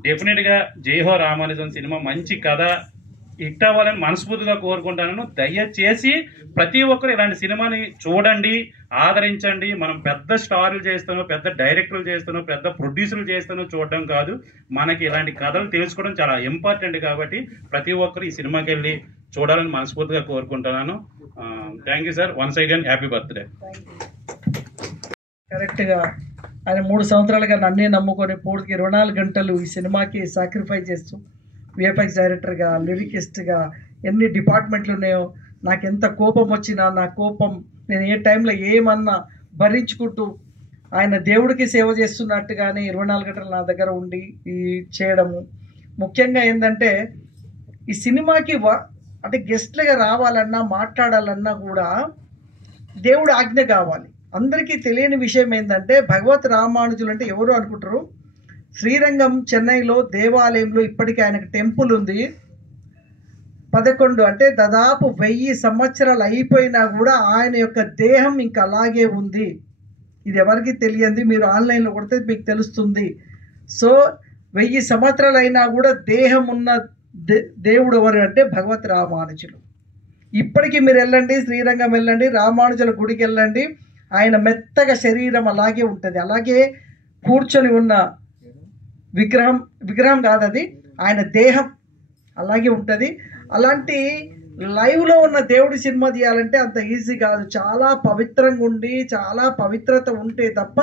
డెఫినెట్గా జైహో రామానుజం సినిమా మంచి కథ హిట్ అవ్వాలని మనస్ఫూర్తిగా కోరుకుంటాను. దయచేసి ప్రతి ఒక్కరు ఇలాంటి సినిమాని చూడండి, ఆదరించండి. మనం పెద్ద స్టార్లు చేస్తానో, పెద్ద డైరెక్టర్లు చేస్తానో, పెద్ద ప్రొడ్యూసర్లు చేస్తానో చూడడం కాదు, మనకి ఇలాంటి కథలు తెలుసుకోవడం చాలా ఇంపార్టెంట్. కాబట్టి ప్రతి ఒక్కరు ఈ సినిమాకి వెళ్ళి చూడాలని మనస్ఫూర్తిగా కోరుకుంటున్నాను. Thank you sir, once again happy birthday. కరెక్ట్గా ఆయన 3 సంవత్సరాలుగా నన్నే నమ్ముకొని పూర్తికి 24 గంటలు ఈ సినిమాకి సాక్రిఫైస్ చేస్తూ విఎఫ్ఎక్స్ డైరెక్టర్గా, లిరికిస్ట్గా ఎన్ని డిపార్ట్మెంట్లు ఉన్నాయో, నాకు ఎంత కోపం వచ్చినా నా కోపం నేను ఏ టైంలో ఏమన్నా భరించుకుంటూ ఆయన దేవుడికి సేవ చేస్తున్నట్టుగానే 24 గంటలు నా దగ్గర ఉండి ఈ చేయడము. ముఖ్యంగా ఏంటంటే ఈ సినిమాకి అంటే గెస్ట్లుగా రావాలన్నా మాట్లాడాలన్నా కూడా దేవుడు ఆజ్ఞ కావాలి. అందరికీ తెలియని విషయం ఏంటంటే భగవత్ రామానుజులు అంటే ఎవరు అనుకుంటారు, శ్రీరంగం చెన్నైలో దేవాలయంలో ఇప్పటికీ ఆయనకు టెంపుల్ ఉంది. 11 అంటే దాదాపు 1000 సంవత్సరాలు అయిపోయినా కూడా ఆయన యొక్క దేహం ఇంకా అలాగే ఉంది. ఇది ఎవరికి తెలియంది, మీరు ఆన్లైన్లో కొడితే మీకు తెలుస్తుంది. సో 1000 సంవత్సరాలు అయినా కూడా దేహం ఉన్న దేవుడు ఎవరు అంటే భగవత్ రామానుజులు. ఇప్పటికీ మీరు వెళ్ళండి, శ్రీరంగం వెళ్ళండి, రామానుజుల గుడికి వెళ్ళండి, ఆయన మెత్తగా శరీరం అలాగే ఉంటుంది. అలాగే కూర్చొని ఉన్న విగ్రహం కాదు అది, ఆయన దేహం అలాగే ఉంటుంది. అలాంటి లైవ్లో ఉన్న దేవుడి సినిమా తీయాలంటే అంత ఈజీ కాదు. చాలా పవిత్రంగా ఉండి, చాలా పవిత్రత ఉంటే తప్ప,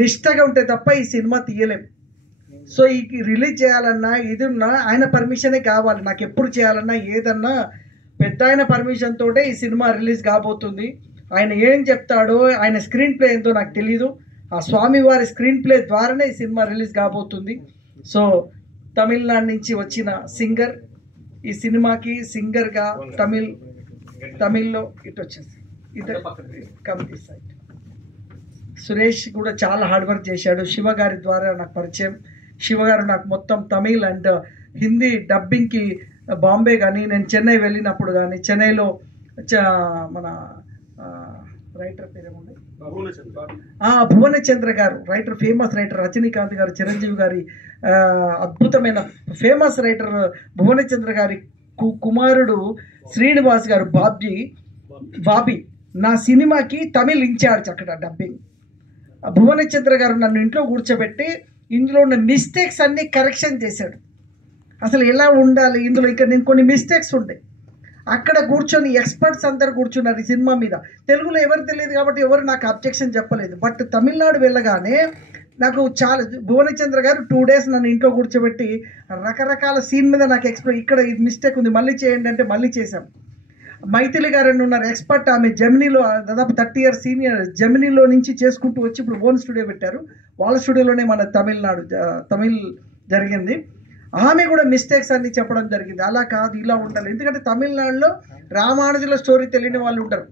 నిష్టగా ఉంటే తప్ప ఈ సినిమా తీయలేం. సో ఈ రిలీజ్ చేయాలన్నా ఇది ఉన్నా ఆయన పర్మిషనే కావాలి. నాకు ఎప్పుడు చేయాలన్నా ఏదన్నా పెద్ద ఆయన పర్మిషన్ తోటే ఈ సినిమా రిలీజ్ కాబోతుంది. ఆయన ఏం చెప్తాడో, ఆయన స్క్రీన్ ప్లే ఏందో నాకు తెలీదు. ఆ స్వామివారి స్క్రీన్ ప్లే ద్వారానే ఈ సినిమా రిలీజ్ కాబోతుంది. సో తమిళనాడు నుంచి వచ్చిన సింగర్ ఈ సినిమాకి సింగర్గా తమిళ్లో ఇటు వచ్చేసి ఇద్దరు కమిటీ సైడ్ సురేష్ కూడా చాలా హార్డ్ వర్క్ చేశాడు. శివ గారి ద్వారా నాకు పరిచయం. శివ గారు నాకు మొత్తం తమిళ్ అండ్ హిందీ డబ్బింగ్కి బాంబే కానీ, నేను చెన్నై వెళ్ళినప్పుడు కానీ, చెన్నైలో మన రైటర్ పేరేముంది భువనచంద్ర గారు, రైటర్, ఫేమస్ రైటర్, రజనీకాంత్ గారు, చిరంజీవి గారి అద్భుతమైన ఫేమస్ రైటర్ భువనచంద్ర గారి కుమారుడు శ్రీనివాస్ గారు బాబీ నా సినిమాకి తమిళ్ ఇన్ఛార్జ్ అక్కడ డబ్బింగ్. భువనచంద్ర గారు నన్ను ఇంట్లో కూర్చోబెట్టి ఇందులో ఉన్న మిస్టేక్స్ అన్నీ కరెక్షన్ చేశాడు. అసలు ఎలా ఉండాలి ఇందులో, ఇక్కడ నేను కొన్ని మిస్టేక్స్ ఉంటాయి. అక్కడ కూర్చొని ఎక్స్పర్ట్స్ అందరు కూర్చున్నారు ఈ సినిమా మీద. తెలుగులో ఎవరు తెలియదు కాబట్టి ఎవరు నాకు అబ్జెక్షన్ చెప్పలేదు. బట్ తమిళనాడు వెళ్ళగానే నాకు చాలా, భువనచంద్ర గారు 2 days నన్ను ఇంట్లో కూర్చోబెట్టి రకరకాల సీన్ మీద నాకు ఎక్స్ప్లెయిన్, ఇక్కడ ఇది మిస్టేక్ ఉంది మళ్ళీ చేయండి అంటే మళ్ళీ చేశాం. మైథిలి గారు అని ఉన్నారు ఎక్స్పర్ట్, ఆమె జెమినీలో దాదాపు 30 years సీనియర్, జెమినీలో నుంచి చేసుకుంటూ వచ్చి ఇప్పుడు ఓన్ స్టూడియో పెట్టారు. వాళ్ళ స్టూడియోలోనే మన తమిళ్ జరిగింది. ఆమె కూడా మిస్టేక్స్ అన్ని చెప్పడం జరిగింది. అలా కాదు, ఇలా ఉండాలి. ఎందుకంటే తమిళనాడులో రామానుజుల స్టోరీ తెలియని వాళ్ళు ఉంటారు.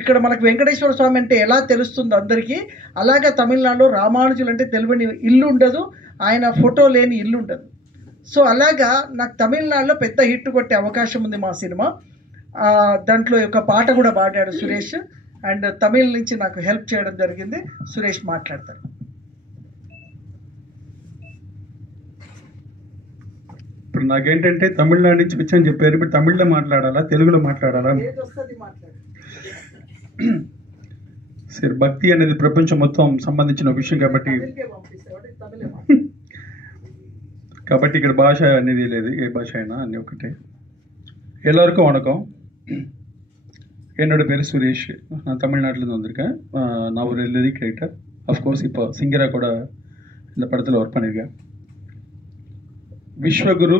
ఇక్కడ మనకు వెంకటేశ్వర స్వామి అంటే ఎలా తెలుస్తుందో అందరికీ, అలాగే తమిళనాడులో రామానుజులు అంటే తెలియని ఇల్లు ఉండదు, ఆయన ఫోటో లేని ఇల్లు ఉండదు. సో అలాగా నాకు తమిళనాడులో పెద్ద హిట్ కొట్టే అవకాశం ఉంది మా సినిమా. దాంట్లో ఒక పాట కూడా పాడాడు సురేష్, అండ్ తమిళ నుంచి నాకు హెల్ప్ చేయడం జరిగింది. సురేష్ మాట్లాడతారు. ఇప్పుడు నాకేంటంటే తమిళనాడు నుంచి వచ్చాను చెప్పారు, ఇప్పుడు తమిళ్లో మాట్లాడాలా తెలుగులో మాట్లాడాలా? సరే, భక్తి అనేది ప్రపంచం మొత్తం సంబంధించిన విషయం కాబట్టి ఇక్కడ భాష అనేది లేదు, ఏ భాష అయినా అన్ని ఒకటే. எல்லாருக்கும் வணக்கம். என்னோட பேர் சுரேஷ். நான் தமிழ்நாட்டிலேருந்து வந்திருக்கேன். நான் ஒரு லிரிக் ரைட்டர். அஃப்கோர்ஸ் இப்போ சிங்கராக கூட இந்த படத்தில் ஒர்க் பண்ணியிருக்கேன். விஸ்வகுரு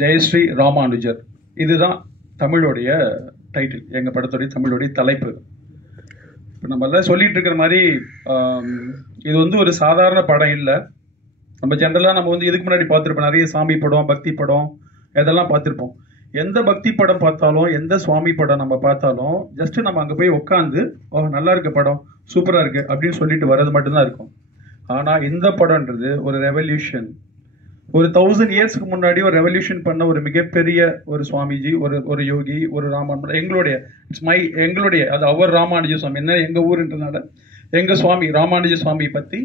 ஜெயஸ்ரீ ராமானுஜர், இதுதான் தமிழோடைய டைட்டில், எங்கள் படத்துடைய தமிழோடைய தலைப்பு. இப்போ நம்ம எல்லாம் சொல்லிகிட்டு இருக்கிற மாதிரி இது வந்து ஒரு சாதாரண படம் இல்லை. நம்ம ஜென்ரலாக நம்ம வந்து இதுக்கு முன்னாடி பார்த்துருப்போம், நிறைய சாமி படம், பக்தி படம் இதெல்லாம் பார்த்துருப்போம். எந்த பக்தி படம் பார்த்தாலும், எந்த சுவாமி படம் நம்ம பார்த்தாலும் ஜஸ்ட் நம்ம அங்கே போய் உட்காந்து நல்லா இருக்க படம், சூப்பராக இருக்குது அப்படின்னு சொல்லிட்டு வர்றது மட்டும்தான் இருக்கும். ஆனால் இந்த படம்ன்றது ஒரு ரெவல்யூஷன். ஒரு 1000 இயர்ஸ்க்கு முன்னாடி ஒரு ரெவல்யூஷன் பண்ண ஒரு மிகப்பெரிய ஒரு சுவாமிஜி, ஒரு யோகி, ஒரு ராமானுஜர், எங்களுடைய அது அவர் ராமானுஜ சுவாமி, என்ன எங்கள் ஊருன்றதுனால எங்கள் சுவாமி ராமானுஜ சுவாமி பற்றி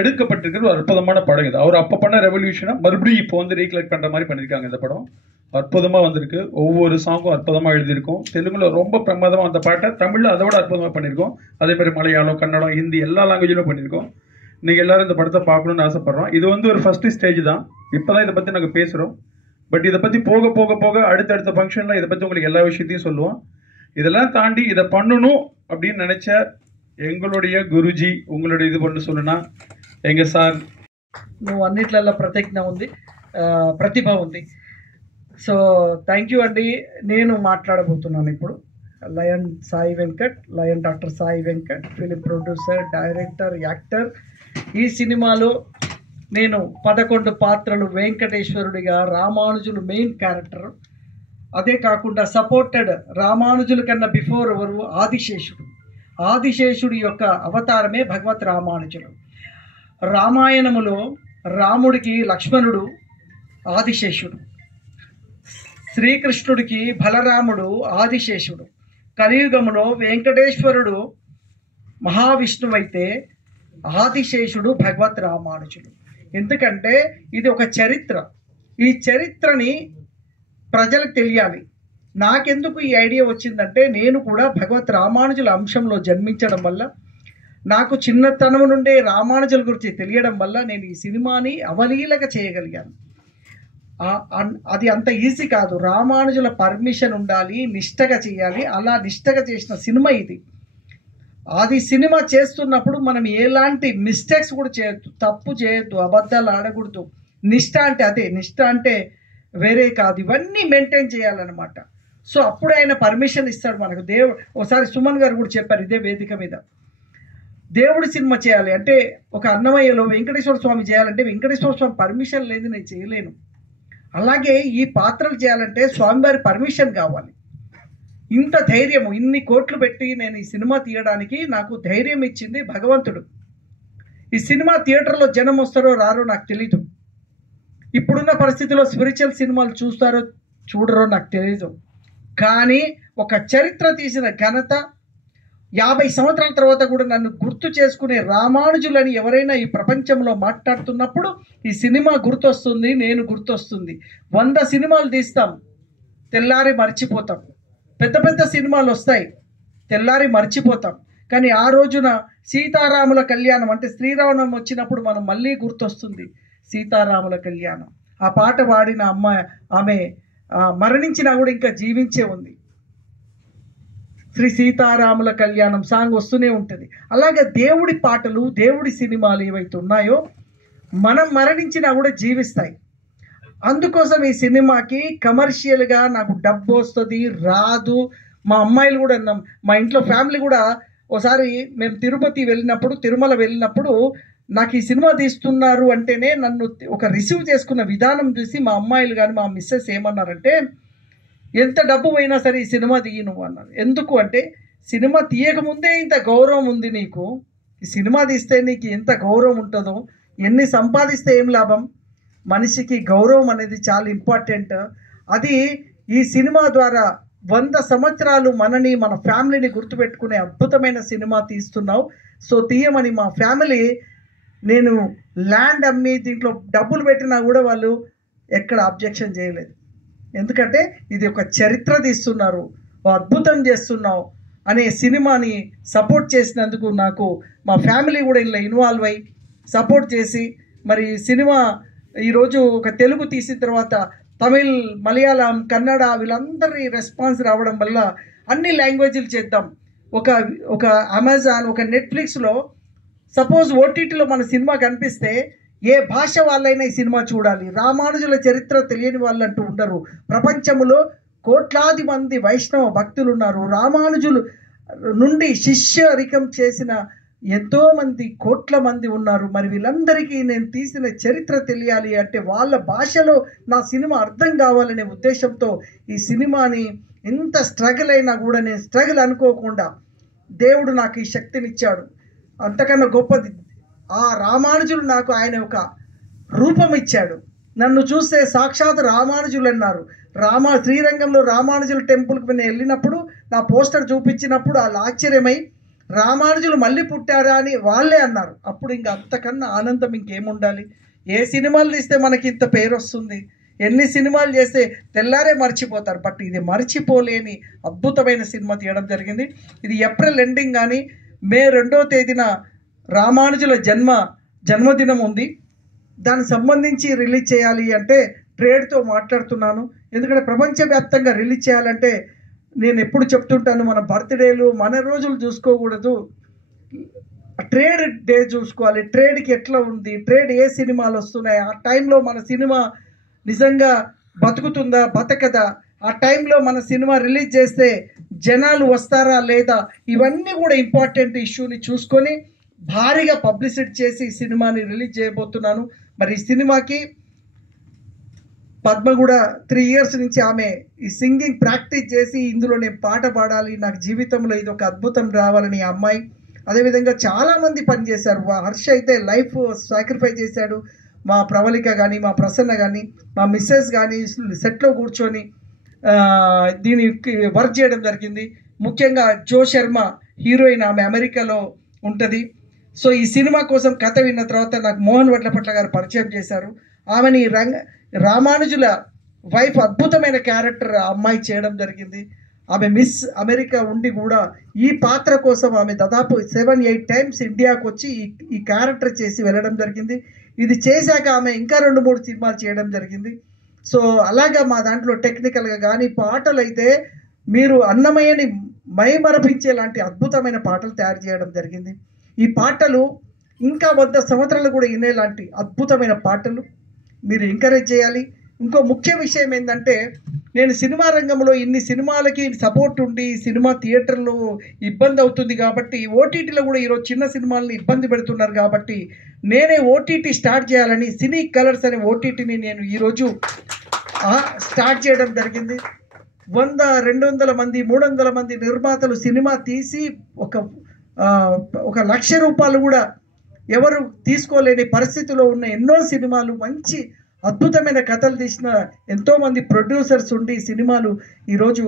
எடுக்கப்பட்டிருக்கிற ஒரு அற்புதமான படம் இது. அவர் அப்போ பண்ண ரெவல்யூஷனை மறுபடியும் இப்போ வந்து ரீகலெக்ட் பண்ணுற மாதிரி பண்ணியிருக்காங்க. இந்த படம் அற்புதமாக வந்திருக்கு. ஒவ்வொரு சாங்கும் அற்புதமாக எழுதியிருக்கோம். தெலுங்குல ரொம்ப பிரமாதமாக அந்த பாட்டை தமிழில் அதை விட அற்புதமாக பண்ணியிருக்கோம். அதே மாதிரி மலையாளம், கன்னடம், ஹிந்தி எல்லா லாங்குவேஜிலும் பண்ணியிருக்கோம். நீங்கள் எல்லாரும் இந்த படத்தை பார்க்கணுன்னு ஆசைப்பட்றோம். இது வந்து ஒரு ஃபஸ்ட்டு ஸ்டேஜ் தான். இப்போ தான் இதை பற்றி நாங்கள் பேசுகிறோம். பட் இதை பற்றி போக போக போக அடுத்தடுத்த ஃபங்க்ஷனில் இதை பற்றி உங்களுக்கு எல்லா விஷயத்தையும் சொல்லுவோம். இதெல்லாம் தாண்டி இதை பண்ணணும் அப்படின்னு நினச்ச எங்களுடைய குருஜி, உங்களுடைய இது பண்ணு சொல்லுன்னா எங்கள் சார். నువ్వు అన్నిట్లలో ప్రతిభ ఉంది. సో థ్యాంక్ యూ అండి. నేను మాట్లాడబోతున్నాను ఇప్పుడు. Lion Sai Venkat, lion doctor Sai Venkat, film producer, director, actor. ఈ సినిమాలో నేను 11 పాత్రలు, వెంకటేశ్వరుడిగా, రామానుజులు మెయిన్ క్యారెక్టర్. అదే కాకుండా సపోర్టెడ్ రామానుజుల కన్నా బిఫోర్ ఎవరు, ఆదిశేషుడు. ఆదిశేషుడి యొక్క అవతారమే భగవత్ రామానుజులు. రామాయణములో రాముడికి లక్ష్మణుడు ఆదిశేషుడు, శ్రీకృష్ణుడికి బలరాముడు ఆదిశేషుడు, కలియుగములో వెంకటేశ్వరుడు మహావిష్ణువైతే ఆదిశేషుడు భగవత్ రామానుజులు. ఎందుకంటే ఇది ఒక చరిత్ర. ఈ చరిత్రని ప్రజలకు తెలియాలి. నాకెందుకు ఈ ఐడియా వచ్చిందంటే, నేను కూడా భగవత్ రామానుజుల అంశంలో జన్మించడం వల్ల, నాకు చిన్నతనం నుండే రామానుజుల గురించి తెలియడం వల్ల నేను ఈ సినిమాని అవలీలగా చేయగలిగాను. అది అంత ఈజీ కాదు. రామానుజుల పర్మిషన్ ఉండాలి, నిష్టగా చేయాలి. అలా నిష్టగా చేసిన సినిమా ఇది. అది సినిమా చేస్తున్నప్పుడు మనం ఎలాంటి మిస్టేక్స్ కూడా చేయొద్దు, తప్పు చేయొద్దు, అబద్ధాలు ఆడకూడదు. నిష్ట అంటే అదే, నిష్ట అంటే వేరే కాదు, ఇవన్నీ మెయింటైన్ చేయాలన్నమాట. సో అప్పుడు ఆయన పర్మిషన్ ఇస్తాడు మనకు. ఒకసారి సుమన్ గారు కూడా చెప్పారు ఇదే వేదిక మీద, దేవుడి సినిమా చేయాలి అంటే, ఒక అన్నమయ్యలో వెంకటేశ్వర స్వామి చేయాలంటే వెంకటేశ్వర స్వామి పర్మిషన్ లేదు, నేను చేయలేను. అలాగే ఈ పాత్రలు చేయాలంటే స్వామివారి పర్మిషన్ కావాలి. ఇంత ధైర్యము, ఇన్ని కోట్లు పెట్టి నేను ఈ సినిమా తీయడానికి నాకు ధైర్యం ఇచ్చింది భగవంతుడు. ఈ సినిమా థియేటర్లో జనం వస్తారో రారో నాకు తెలీదు. ఇప్పుడున్న పరిస్థితిలో స్పిరిచువల్ సినిమాలు చూస్తారో చూడరో నాకు తెలీదు. కానీ ఒక చరిత్ర తీసిన ఘనత, 50 సంవత్సరాల తర్వాత కూడా నన్ను గుర్తు చేసుకునే రామానుజులని ఎవరైనా ఈ ప్రపంచంలో మాట్లాడుతున్నప్పుడు ఈ సినిమా గుర్తొస్తుంది, నేను గుర్తొస్తుంది. 100 సినిమాలు తీస్తాం, తెల్లారి మర్చిపోతాం. పెద్ద పెద్ద సినిమాలు వస్తాయి, తెల్లారి మర్చిపోతాం. కానీ ఆ రోజున సీతారాముల కళ్యాణం అంటే శ్రీరామనవమి వచ్చినప్పుడు మనం మళ్ళీ గుర్తొస్తుంది సీతారాముల కళ్యాణం. ఆ పాట పాడిన ఆమె మరణించినా కూడా ఇంకా జీవించే ఉంది. శ్రీ సీతారాముల కళ్యాణం సాంగ్ వస్తూనే ఉంటుంది. అలాగే దేవుడి పాటలు, దేవుడి సినిమాలు ఏవైతే ఉన్నాయో మనం మరణించినా కూడా జీవిస్తాయి. అందుకోసం ఈ సినిమాకి కమర్షియల్గా నాకు డబ్బు వస్తుంది రాదు. మా అమ్మాయిలు కూడా, మా ఇంట్లో ఫ్యామిలీ కూడా, ఒకసారి మేము తిరుమల వెళ్ళినప్పుడు నాకు ఈ సినిమా తీస్తున్నారు అంటేనే నన్ను ఒక రిసీవ్ చేసుకున్న విధానం చూసి మా అమ్మాయిలు కానీ మా మిస్సెస్ ఏమన్నారంటే, ఎంత డబ్బు పోయినా సరే ఈ సినిమా తీయను అన్నారు. ఎందుకు అంటే, సినిమా తీయకముందే ఇంత గౌరవం ఉంది నీకు, ఈ సినిమా తీస్తే నీకు ఎంత గౌరవం ఉంటుందో, ఎన్ని సంపాదిస్తే ఏం లాభం, మనిషికి గౌరవం అనేది చాలా ఇంపార్టెంట్. అది ఈ సినిమా ద్వారా 100 సంవత్సరాలు మనని మన ఫ్యామిలీని గుర్తుపెట్టుకునే అద్భుతమైన సినిమా తీస్తున్నావు. సో తీయమని మా ఫ్యామిలీ, నేను ల్యాండ్ అమ్మి దీంట్లో డబ్బులు పెట్టినా కూడా వాళ్ళు ఎక్కడ అబ్జెక్షన్ చేయలేదు. ఎందుకంటే ఇది ఒక చరిత్ర తీస్తున్నారు, అద్భుతం చేస్తున్నావు అనే సినిమాని సపోర్ట్ చేసినందుకు నాకు మా ఫ్యామిలీ కూడా ఇలా ఇన్వాల్వ్ అయ్యి సపోర్ట్ చేసి, మరి సినిమా ఈరోజు ఒక తెలుగు తీసిన తర్వాత తమిళ్, మలయాళం, కన్నడ వీళ్ళందరి రెస్పాన్స్ రావడం వల్ల అన్ని లాంగ్వేజ్లు చేద్దాం. ఒక అమెజాన్, ఒక నెట్ఫ్లిక్స్లో సపోజ్ ఓటీటీలో మన సినిమా కనిపిస్తే ఏ భాష వాళ్ళైనా ఈ సినిమా చూడాలి. రామానుజుల చరిత్ర తెలియని వాళ్ళంటూ ఉండరు. ప్రపంచంలో కోట్లాది మంది వైష్ణవ భక్తులు ఉన్నారు. రామానుజులు నుండి శిష్యరికం చేసిన ఎంతోమంది కోట్ల మంది ఉన్నారు. మరి వీళ్ళందరికీ నేను తీసిన చరిత్ర తెలియాలి అంటే వాళ్ళ భాషలో నా సినిమా అర్థం కావాలనే ఉద్దేశంతో ఈ సినిమాని ఎంత స్ట్రగుల్ అయినా కూడా నేను స్ట్రగుల్ అనుకోకుండా దేవుడు నాకు ఈ శక్తినిచ్చాడు. అంతకన్నా గొప్పది ఆ రామానుజులు నాకు ఆయన ఒక రూపం ఇచ్చాడు. నన్ను చూస్తే సాక్షాత్ రామానుజులు అన్నారు. శ్రీరంగంలో రామానుజుల టెంపుల్కి నేను వెళ్ళినప్పుడు నా పోస్టర్ చూపించినప్పుడు వాళ్ళు ఆశ్చర్యమై రామానుజులు మళ్ళీ పుట్టారా అని వాళ్ళే అన్నారు. అప్పుడు ఇంకా అంతకన్నా ఆనందం ఇంకేముండాలి. ఏ సినిమాలు తీస్తే మనకి ఇంత పేరు వస్తుంది, ఎన్ని సినిమాలు చేస్తే తెల్లారే మర్చిపోతారు. బట్ ఇది మర్చిపోలేని అద్భుతమైన సినిమా తీయడం జరిగింది. ఇది ఏప్రిల్ ఎండింగ్ కానీ మే 2వ తేదీన రామానుజుల జన్మదినం ఉంది. దానికి సంబంధించి రిలీజ్ చేయాలి అంటే ట్రేడ్తో మాట్లాడుతున్నాను. ఎందుకంటే ప్రపంచవ్యాప్తంగా రిలీజ్ చేయాలంటే నేను ఎప్పుడు చెప్తుంటాను, మన బర్త్డేలు మన రోజులు చూసుకోకూడదు, ట్రేడ్ డే చూసుకోవాలి. ట్రేడ్కి ఎట్లా ఉంది, ట్రేడ్ ఏ సినిమాలు వస్తున్నాయి, ఆ టైంలో మన సినిమా నిజంగా బతుకుతుందా బతకదా, ఆ టైంలో మన సినిమా రిలీజ్ చేస్తే జనాలు వస్తారా లేదా, ఇవన్నీ కూడా ఇంపార్టెంట్ ఇష్యూని చూసుకొని భారీగా పబ్లిసిటీ చేసి ఈ సినిమాని రిలీజ్ చేయబోతున్నాను. మరి ఈ సినిమాకి పద్మ కూడా 3 years నుంచి ఆమె ఈ సింగింగ్ ప్రాక్టీస్ చేసి ఇందులో నేను పాట పాడాలి, నాకు జీవితంలో ఇది ఒక అద్భుతం రావాలని ఆ అమ్మాయి, అదేవిధంగా చాలామంది పనిచేశారు. హర్ష అయితే లైఫ్ సాక్రిఫైస్ చేశాడు. మా ప్రవళిక కానీ, మా ప్రసన్న కానీ, మా మిస్సెస్ కానీ సెట్లో కూర్చొని దీనికి వర్క్ చేయడం జరిగింది. ముఖ్యంగా జో శర్మ హీరోయిన్, ఆమె అమెరికాలో ఉంటుంది. సో ఈ సినిమా కోసం కథ విన్న తర్వాత నాకు మోహన్ వడ్లపట్ల గారు పరిచయం చేశారు. ఆమెని రామానుజుల వైఫ్, అద్భుతమైన క్యారెక్టర్ అమ్మాయి చేయడం జరిగింది. ఆమె మిస్ అమెరికా ఉండి కూడా ఈ పాత్ర కోసం ఆమె దాదాపు 7-8 times ఇండియాకు వచ్చి ఈ క్యారెక్టర్ చేసి వెళ్ళడం జరిగింది. ఇది చేశాక ఆమె ఇంకా 2-3 సినిమాలు చేయడం జరిగింది. సో అలాగా మా దాంట్లో టెక్నికల్గా కానీ పాటలు అయితే మీరు అన్నమయ్యని మైమరపించే లాంటి అద్భుతమైన పాటలు తయారు చేయడం జరిగింది. ఈ పాటలు ఇంకా 100 సంవత్సరాలు కూడా వినేలాంటి అద్భుతమైన పాటలు మీరు ఎంకరేజ్ చేయాలి. ఇంకో ముఖ్య విషయం ఏంటంటే, నేను సినిమా రంగంలో ఇన్ని సినిమాలకి సపోర్ట్ ఉండి సినిమా థియేటర్లో ఇబ్బంది అవుతుంది కాబట్టి, ఓటీటీలో కూడా ఈరోజు చిన్న సినిమాలని ఇబ్బంది పెడుతున్నారు కాబట్టి నేనే ఓటీటీ స్టార్ట్ చేయాలని సినీ కలర్స్ అనే ఓటీటీని నేను ఈరోజు స్టార్ట్ చేయడం జరిగింది. 100, 200 మంది, 300 మంది నిర్మాతలు సినిమా తీసి ఒక 1,00,000 రూపాయలు కూడా ఎవరు తీసుకోలేని పరిస్థితిలో ఉన్న ఎన్నో సినిమాలు, మంచి అద్భుతమైన కథలు తీసిన ఎంతోమంది ప్రొడ్యూసర్స్ ఉండి సినిమాలు ఈరోజు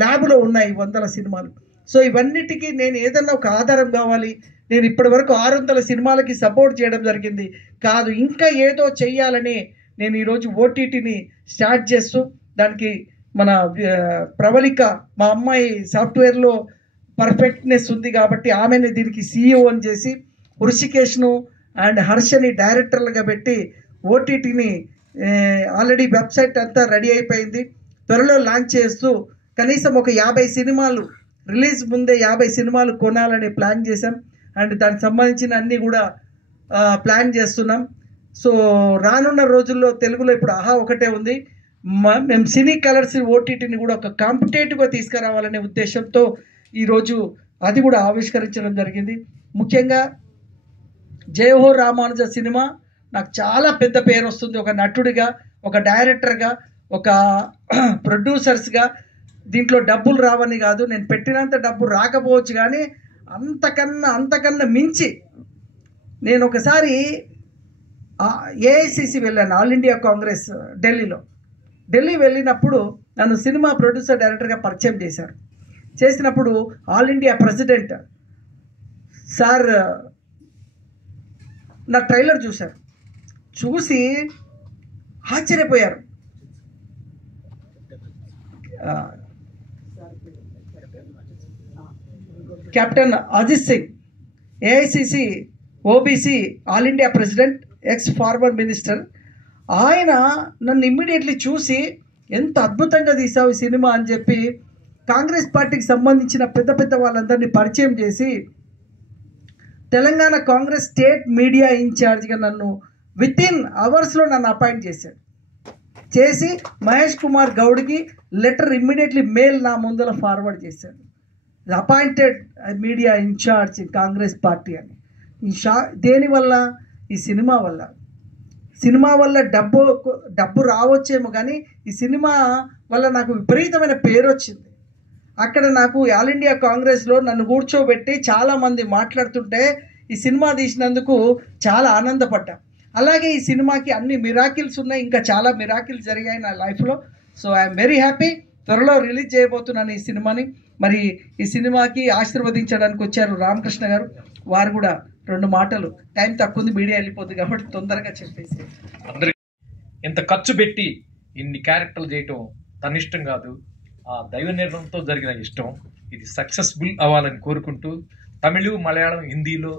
ల్యాబ్లో ఉన్నాయి 100 సినిమాలు. సో ఇవన్నిటికీ నేను ఏదన్నా ఒక ఆధారం కావాలి. నేను ఇప్పటి వరకు 600 సినిమాలకి సపోర్ట్ చేయడం జరిగింది కాదు, ఇంకా ఏదో చెయ్యాలని నేను ఈరోజు ఓటీటీని స్టార్ట్ చేస్తూ, దానికి మన ప్రవళిక మా అమ్మాయి సాఫ్ట్వేర్లో పర్ఫెక్ట్నెస్ ఉంది కాబట్టి ఆమెని దీనికి CEO అని చేసి, హృషికేష్ను అండ్ హర్షని డైరెక్టర్లుగా పెట్టి ఓటీటీని ఆల్రెడీ వెబ్సైట్ అంతా రెడీ అయిపోయింది. త్వరలో లాంచ్ చేస్తూ కనీసం ఒక 50 సినిమాలు రిలీజ్ ముందే 50 సినిమాలు కొనాలని ప్లాన్ చేశాం. అండ్ దానికి సంబంధించిన అన్నీ కూడా ప్లాన్ చేస్తున్నాం. సో రానున్న రోజుల్లో తెలుగులో ఇప్పుడు ఆహా ఒకటే ఉంది. మేము సినీ కలర్స్ ఓటీటీని కూడా ఒక కాంపిటేటివ్గా తీసుకురావాలనే ఉద్దేశంతో ఈరోజు అది కూడా ఆవిష్కరించడం జరిగింది. ముఖ్యంగా జయహో రామానుజ సినిమా నాకు చాలా పెద్ద పేరు వస్తుంది. ఒక నటుడిగా, ఒక డైరెక్టర్గా, ఒక ప్రొడ్యూసర్స్గా. దీంట్లో డబ్బులు రావని కాదు, నేను పెట్టినంత డబ్బు రాకపోవచ్చు కానీ అంతకన్నా మించి నేను ఒకసారి ఏఐసిసి వెళ్ళాను, ఆల్ ఇండియా కాంగ్రెస్ ఢిల్లీ వెళ్ళినప్పుడు నన్ను సినిమా ప్రొడ్యూసర్ డైరెక్టర్గా పరిచయం చేశారు. చేసినప్పుడు ఆల్ ఇండియా ప్రెసిడెంట్ సార్ నా ట్రైలర్ చూశారు. చూసి ఆశ్చర్యపోయారు. Captain Ajit Singh, AICC OBC all India president, ex former minister, ఆయన నన్ను ఇమ్మీడియట్లీ చూసి ఎంత అద్భుతంగా తీసావు ఈ సినిమా అని చెప్పి కాంగ్రెస్ పార్టీకి సంబంధించిన పెద్ద పెద్ద వాళ్ళందరినీ పరిచయం చేసి తెలంగాణ కాంగ్రెస్ స్టేట్ మీడియా ఇన్ఛార్జ్గా నన్ను వితిన్ అవర్స్లో నన్ను అపాయింట్ చేసి మహేష్ కుమార్ గౌడ్కి లెటర్ ఇమ్మీడియట్లీ మెయిల్ నా ముందర ఫార్వర్డ్ చేశాడు. Appointed media incharge Congress party అని. దేనివల్ల? ఈ సినిమా వల్ల డబ్బు రావచ్చేమో, కానీ ఈ సినిమా వల్ల నాకు విపరీతమైన పేరు వచ్చింది. అక్కడ నాకు ఆల్ ఇండియా కాంగ్రెస్లో నన్ను కూర్చోబెట్టి చాలామంది మాట్లాడుతుంటే ఈ సినిమా తీసినందుకు చాలా ఆనందపడ్డా. అలాగే ఈ సినిమాకి అన్ని మిరాకిల్స్ ఉన్నాయి, ఇంకా చాలా మిరాకిల్స్ జరిగాయి నా లైఫ్లో. So I'm very happy. త్వరలో రిలీజ్ చేయబోతున్నాను ఈ సినిమాని. మరి ఈ సినిమాకి ఆశీర్వదించడానికి వచ్చారు రామకృష్ణ గారు, వారు కూడా 2 మాటలు, టైం తక్కువ ఉంది, మీడియా వెళ్ళిపోతుంది కాబట్టి తొందరగా చెప్పేసి. అందరికి ఇంత ఖర్చు పెట్టి ఇన్ని క్యారెక్టర్లు చేయటం తన ఇష్టం కాదు, ఆ దైవ నిర్ణయంతో జరిగిన ఇష్టం. ఇది సక్సెస్ఫుల్ అవ్వాలని కోరుకుంటూ తమిళ, మలయాళం, హిందీలో,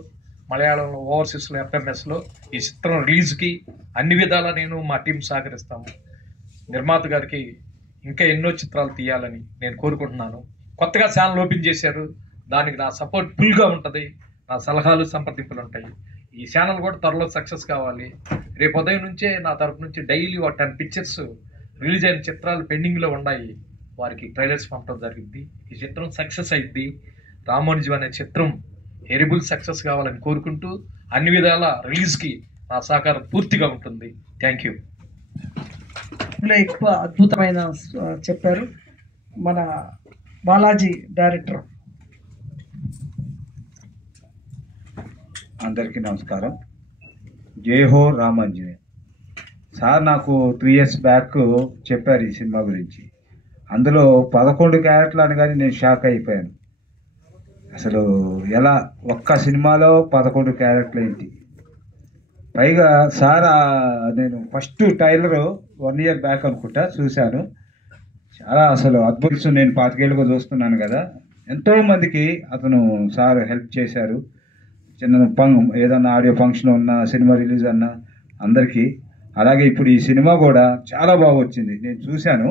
మలయాళంలో, ఓవర్సీస్లో, ఎఫ్ఎంఎస్లో ఈ చిత్రం రిలీజ్కి అన్ని విధాలా నేను మా టీం సహకరిస్తాము. నిర్మాత గారికి ఇంకా ఎన్నో చిత్రాలు తీయాలని నేను కోరుకుంటున్నాను. కొత్తగా ఛానల్ ఓపెన్ చేశారు, దానికి నా సపోర్ట్ ఫుల్గా ఉంటుంది, నా సలహాలు సంప్రదింపులు ఉంటాయి. ఈ ఛానల్ కూడా త్వరలో సక్సెస్ కావాలి. రేపు ఉదయం నుంచే నా తరపు నుంచి డైలీ 10 పిక్చర్స్ రిలీజ్ అయిన చిత్రాలు పెండింగ్లో ఉన్నాయి, వారికి ట్రైలర్స్ పంపడం జరిగింది. ఈ చిత్రం సక్సెస్ అయింది. రామానుజం అనే చిత్రం హెరిబుల్ సక్సెస్ కావాలని కోరుకుంటూ అన్ని విధాల రిలీజ్కి నా సహకారం పూర్తిగా ఉంటుంది. Thank you. ఎక్కువ అద్భుతమైన చెప్పారు మన బాలాజీ డైరెక్టర్. అందరికీ నమస్కారం. జై హో రామాంజనేయ. సార్ నాకు 3 years బ్యాక్ చెప్పారు ఈ సినిమా గురించి. అందులో 11 క్యారెక్టర్లు అనగానే నేను షాక్ అయిపోయాను. అసలు ఎలా ఒక్క సినిమాలో 11 క్యారెక్టర్లు ఏంటి? పైగా సార్ నేను ఫస్ట్ ట్రైలర్ 1 year బ్యాక్ అనుకుంటా చూశాను. చాలా అసలు అద్భుతం. నేను 25 ఏళ్ళుగా చూస్తున్నాను కదా, ఎంతోమందికి అతను సార్ హెల్ప్ చేశారు. చిన్న ఏదన్నా ఆడియో ఫంక్షన్ ఉన్నా, సినిమా రిలీజ్ అన్నా అందరికీ. అలాగే ఇప్పుడు ఈ సినిమా కూడా చాలా బాగా వచ్చింది, నేను చూశాను.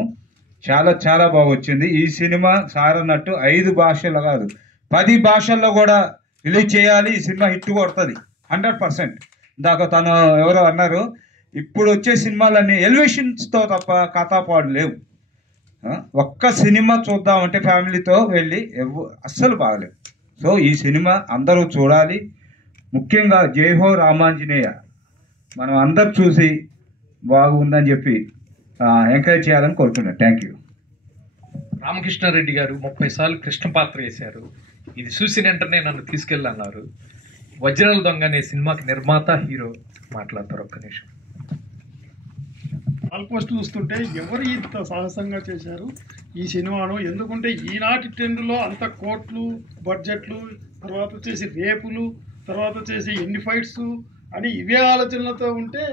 చాలా చాలా బాగా వచ్చింది ఈ సినిమా. సార్ అన్నట్టు 5 భాషల్లో కాదు 10 భాషల్లో కూడా రిలీజ్ చేయాలి. ఈ సినిమా హిట్ కొడుతుంది 100%. ఇందాక తను ఎవరో అన్నారు, ఇప్పుడు వచ్చే సినిమాలన్నీ ఎలివేషన్స్తో తప్ప కథాపాడు లేవు. ఒక్క సినిమా చూద్దామంటే ఫ్యామిలీతో వెళ్ళి అస్సలు బాగలేవు. సో ఈ సినిమా అందరూ చూడాలి. ముఖ్యంగా జై హో రామాంజనేయ మనం అందరు చూసి బాగుందని చెప్పి ఎంకరేజ్ చేయాలని కోరుతున్నాను. Thank you. రామకృష్ణారెడ్డి గారు 30 సార్లు కృష్ణ పాత్ర వేశారు. ఇది చూసిన వెంటనే నన్ను తీసుకెళ్ళన్నారు. వజ్రాల దొంగ అనే సినిమాకి నిర్మాత, హీరో మాట్లాడతారు. ఒక్క నిమిషం. ఆల్మోస్ట్ చూస్తుంటే ఎవరు ఇంత సాహసంగా చేశారు ఈ సినిమాను? ఎందుకంటే ఈనాటి ట్రెండ్లో అంత కోట్లు, బడ్జెట్లు, తర్వాత వచ్చేసి రేపులు, తర్వాత వచ్చేసి ఎన్ని ఫైట్స్ అని ఇవే ఆలోచనలతో ఉంటే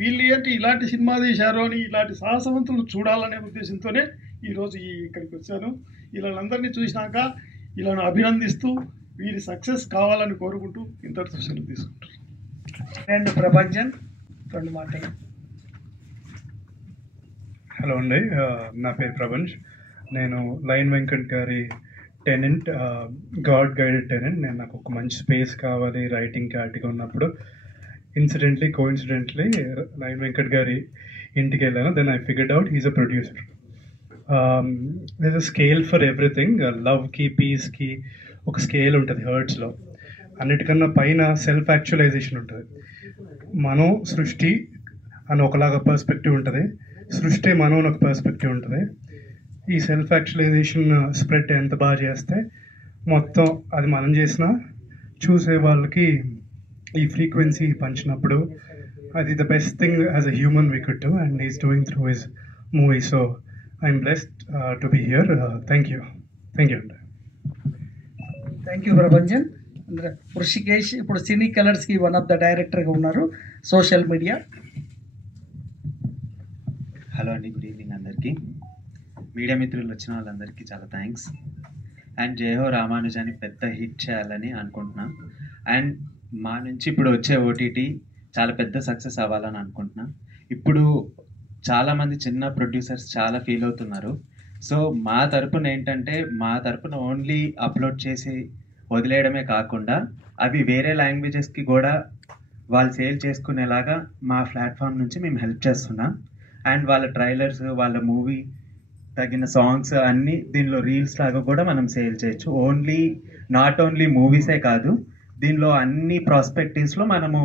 వీళ్ళు ఏంటి ఇలాంటి సినిమా తీశారు అని ఇలాంటి సాహసవంతులు చూడాలనే ఉద్దేశంతోనే ఈరోజు ఇక్కడికి వచ్చాను. వీళ్ళందరినీ చూసినాక వీళ్ళను అభినందిస్తూ వీరి సక్సెస్ కావాలని కోరుకుంటూ ఇంతటితో సెలవు తీసుకుంటారు. ప్రభంజన్ 2 మాటలు. హలో అండి, నా పేరు ప్రభంజ్. నేను లైన్ వెంకట్ గారి టెనెంట్, గాడ్ గైడెడ్ టెనెంట్. నేను నాకు ఒక మంచి స్పేస్ కావాలి రైటింగ్ క్యాటిగా ఉన్నప్పుడు కోఇన్సిడెంట్లీ లైన్ వెంకట్ గారి ఇంటికి వెళ్ళాను. Then I figured out he's a producer. This a scale for everything. లవ్కి, పీస్కి ఒక స్కేల్ ఉంటుంది హర్ట్స్లో. అన్నిటికన్నా పైన సెల్ఫ్ యాక్చువలైజేషన్ ఉంటుంది. మనం సృష్టి అని ఒకలాగా పర్స్పెక్టివ్ ఉంటుంది, సృష్టి మనం ఒక పర్స్పెక్టివ్ ఉంటుంది. ఈ సెల్ఫ్ యాక్చువలైజేషన్ స్ప్రెడ్ ఎంత బాగా చేస్తే మొత్తం అది మనం చేసిన చూసే వాళ్ళకి ఈ frequency పంచినప్పుడు I think the best thing as a human we could do, and he's doing through his movie. So I'm blessed to be here. Thank you. Thank you. Thank you Prabhanjan. Hrishikesh ఇప్పుడు సినీ కలర్స్కి వన్ ఆఫ్ ద డైరెక్టర్గా ఉన్నారు, social media. Hello అండి, good evening అందరికీ. Media మిత్రులు వచ్చిన వాళ్ళందరికీ చాలా thanks. And జయహో రామానుజాన్ని పెద్ద హిట్ చేయాలని అనుకుంటున్నాం. అండ్ మా నుంచి ఇప్పుడు వచ్చే ఓటీటీ చాలా పెద్ద సక్సెస్ అవ్వాలని అనుకుంటున్నాం. ఇప్పుడు చాలామంది చిన్న ప్రొడ్యూసర్స్ చాలా ఫీల్ అవుతున్నారు. సో మా తరపున ఏంటంటే, మా తరపున ఓన్లీ అప్లోడ్ చేసి వదిలేయడమే కాకుండా అవి వేరే లాంగ్వేజెస్కి కూడా వాళ్ళు సేల్ చేసుకునేలాగా మా ప్లాట్ఫామ్ నుంచి మేము హెల్ప్ చేస్తున్నాం. అండ్ వాళ్ళ ట్రైలర్స్, వాళ్ళ మూవీ తగిన సాంగ్స్ అన్నీ దీనిలో రీల్స్ లాగా కూడా మనం సేల్ చేయొచ్చు. నాట్ ఓన్లీ మూవీసే కాదు, దీనిలో అన్ని ప్రాస్పెక్టివ్స్లో మనము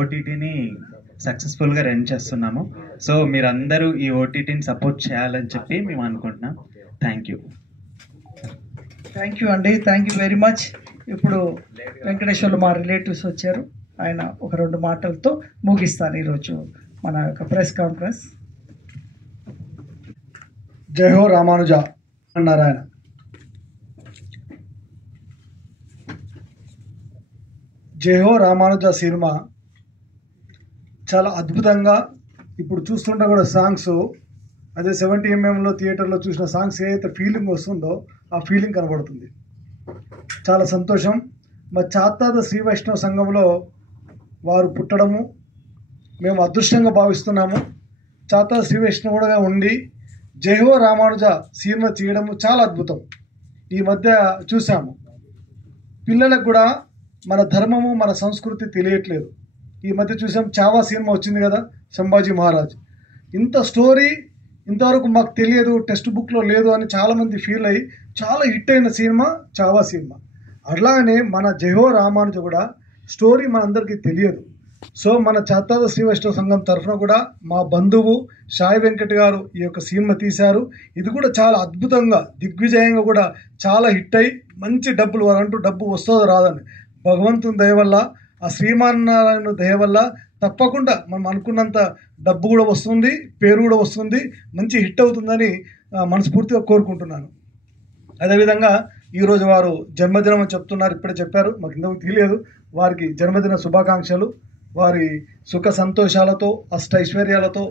ఓటీటీని సక్సెస్ఫుల్గా రన్ చేస్తున్నాము. సో మీరందరూ ఈ ఓటీటీని సపోర్ట్ చేయాలని చెప్పి మేము అనుకుంటున్నాం. Thank you. థ్యాంక్ యూ అండి, థ్యాంక్ యూ వెరీ మచ్. ఇప్పుడు వెంకటేశ్వర్లు మా రిలేటివ్స్ వచ్చారు, ఆయన ఒక 2 మాటలతో ముగిస్తాను ఈరోజు మన యొక్క ప్రెస్ కాన్ఫరెన్స్. జై హో రామానుజ అన్నారు ఆయన. జై హో రామానుజ సినిమా చాలా అద్భుతంగా, ఇప్పుడు చూస్తుంటే కూడా సాంగ్స్ అదే 70mm థియేటర్లో చూసిన సాంగ్స్ ఏదైతే ఫీలింగ్ వస్తుందో ఆ ఫీలింగ్ కనబడుతుంది. చాలా సంతోషం. మా చాతాద శ్రీ వైష్ణవ సంఘంలో వారు పుట్టడము మేము అదృష్టంగా భావిస్తున్నాము. చాతాద శ్రీ వైష్ణవుడుగా ఉండి జై హో రామానుజ సినిమా చేయడము చాలా అద్భుతం. ఈ మధ్య చూసాము, పిల్లలకు కూడా మన ధర్మము మన సంస్కృతి తెలియట్లేదు. ఈ మధ్య చూసాం, చావా సినిమా వచ్చింది కదా, సంభాజీ మహారాజ్. ఇంత స్టోరీ ఇంతవరకు మాకు తెలియదు, టెక్స్ట్ బుక్లో లేదు అని చాలామంది ఫీల్ అయ్యి చాలా హిట్ అయిన సినిమా చావా సినిమా. అట్లాగనే మన జై హో రామానుజ కూడా స్టోరీ మనందరికీ తెలియదు. సో మన చాతాద శ్రీ వైష్ణవ సంఘం తరఫున కూడా మా బంధువు సాయి వెంకట్ గారు ఈ యొక్క సినిమా తీశారు. ఇది కూడా చాలా అద్భుతంగా దిగ్విజయంగా కూడా చాలా హిట్ అయ్యి మంచి డబ్బులు, వారంటూ డబ్బు వస్తుందో రాదని భగవంతుని దయ వల్ల, ఆ శ్రీమన్నారాయణ దయ వల్ల తప్పకుండా మనం అనుకున్నంత డబ్బు కూడా వస్తుంది, పేరు కూడా వస్తుంది, మంచి హిట్ అవుతుందని మనస్ఫూర్తిగా కోరుకుంటున్నాను. అదేవిధంగా ఈరోజు వారు జన్మదినం అని చెప్తున్నారు, ఇప్పుడే చెప్పారు, మాకు ఇంతకు తెలియదు. వారికి జన్మదిన శుభాకాంక్షలు. వారి సుఖ సంతోషాలతో, అష్టైశ్వర్యాలతో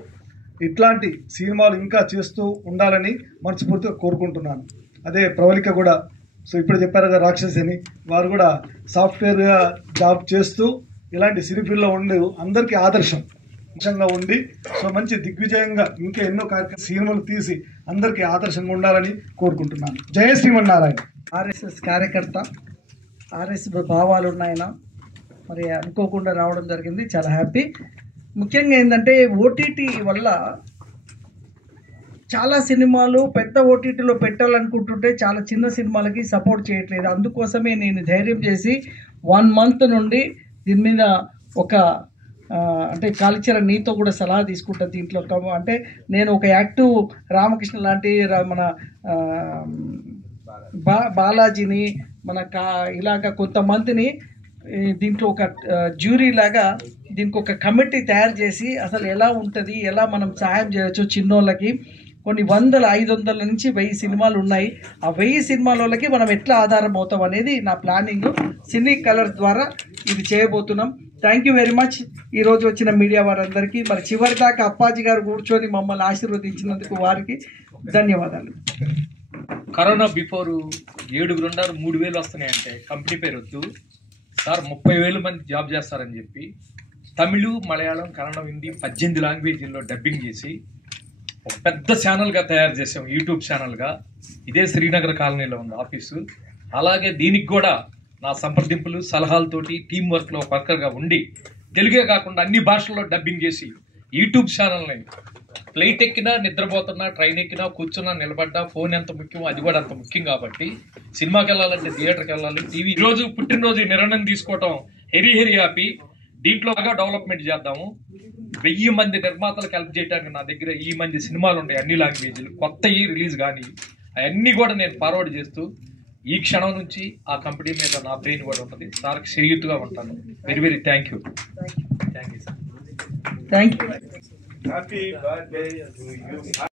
ఇట్లాంటి సినిమాలు ఇంకా చేస్తూ ఉండాలని మనస్ఫూర్తిగా కోరుకుంటున్నాను. అదే ప్రవళిక కూడా, సో ఇప్పుడు చెప్పారు కదా రాక్షసి అని, వారు కూడా సాఫ్ట్వేర్గా జాబ్ చేస్తూ ఇలాంటి సినిఫీల్డ్లో ఉండి అందరికీ ఆదర్శంగా ఉండి, సో మంచి దిగ్విజయంగా ఇంకా ఎన్నో సినిమాలు తీసి అందరికీ ఆదర్శంగా ఉండాలని కోరుకుంటున్నాను. జయ శ్రీమన్నారాయణ. ఆర్ఎస్ఎస్ కార్యకర్త, ఆర్ఎస్ భావాలు ఉన్నాయన, మరి అనుకోకుండా రావడం జరిగింది, చాలా హ్యాపీ. ముఖ్యంగా ఏంటంటే ఓటీటీ వల్ల చాలా సినిమాలు పెద్ద ఓటీటీలో పెట్టాలనుకుంటుంటే చాలా చిన్న సినిమాలకి సపోర్ట్ చేయట్లేదు. అందుకోసమే నేను ధైర్యం చేసి 1 month నుండి దీని మీద ఒక అంటే కాళీచరణ్ నీతో కూడా సలహా తీసుకుంటాను. దీంట్లో అంటే నేను ఒక యాక్టివ్ రామకృష్ణ లాంటి మన బాలాజీని మన ఇలాగ కొంతమందిని దీంట్లో ఒక జ్యూరీ లాగా దీనికి ఒక కమిటీ తయారు చేసి అసలు ఎలా ఉంటుంది, ఎలా మనం సహాయం చేయొచ్చు చిన్నోళ్ళకి. కొన్ని 100, 500 నుంచి 1000 సినిమాలు ఉన్నాయి. ఆ 1000 సినిమాలకి మనం ఎట్లా ఆధారం అవుతాం అనేది నా ప్లానింగ్. సినీ కలర్స్ ద్వారా ఇది చేయబోతున్నాం. థ్యాంక్ యూ వెరీ మచ్ ఈరోజు వచ్చిన మీడియా వారందరికీ. మరి చివరి దాకా అప్పాజీ గారు కూర్చొని మమ్మల్ని ఆశీర్వదించినందుకు వారికి ధన్యవాదాలు. కరోనా బిఫోర్ 7 ఉన్నారు, 3000 వస్తున్నాయంటే కంపెనీ పేరు వద్దు సార్, 30,000 మంది జాబ్ చేస్తారని చెప్పి తమిళ్, మలయాళం, కన్నడం, హిందీ 18 లాంగ్వేజ్ల్లో డబ్బింగ్ చేసి ఒక పెద్ద ఛానల్గా తయారు చేసాం, యూట్యూబ్ ఛానల్గా. ఇదే శ్రీనగర్ కాలనీలో ఉంది ఆఫీసు. అలాగే దీనికి కూడా నా సంప్రదింపులు, సలహాలతోటి టీం వర్క్లో వర్కర్గా ఉండి తెలుగే కాకుండా అన్ని భాషల్లో డబ్బింగ్ చేసి యూట్యూబ్ ఛానల్ని ఫ్లైట్ ఎక్కినా, నిద్రపోతున్నా, ట్రైన్ ఎక్కినా, కూర్చున్నా, నిలబడ్డా ఫోన్ ఎంత ముఖ్యమో అది కూడా అంత ముఖ్యం. కాబట్టి సినిమాకి వెళ్ళాలంటే థియేటర్కి వెళ్ళాలి. టీవీ ఈరోజు పుట్టినరోజు నిర్ణయం తీసుకోవటం హెరీ హ్యాపీ. దీంట్లో బాగా డెవలప్మెంట్ చేద్దాము. 1000 మంది నిర్మాతలకు హెల్ప్ చేయడానికి నా దగ్గర ఈ మంది సినిమాలు ఉన్నాయి, అన్ని లాంగ్వేజ్లు, కొత్తవి రిలీజ్ కానీ అవన్నీ కూడా నేను ఫార్వర్డ్ చేస్తూ ఈ క్షణం నుంచి ఆ కంపెనీ మీద నా బ్రెయిన్ కూడా ఉంటుంది. సార్కి చేయూతుగా ఉంటాను. Very thank you sir. Thank you. Happy birthday to you.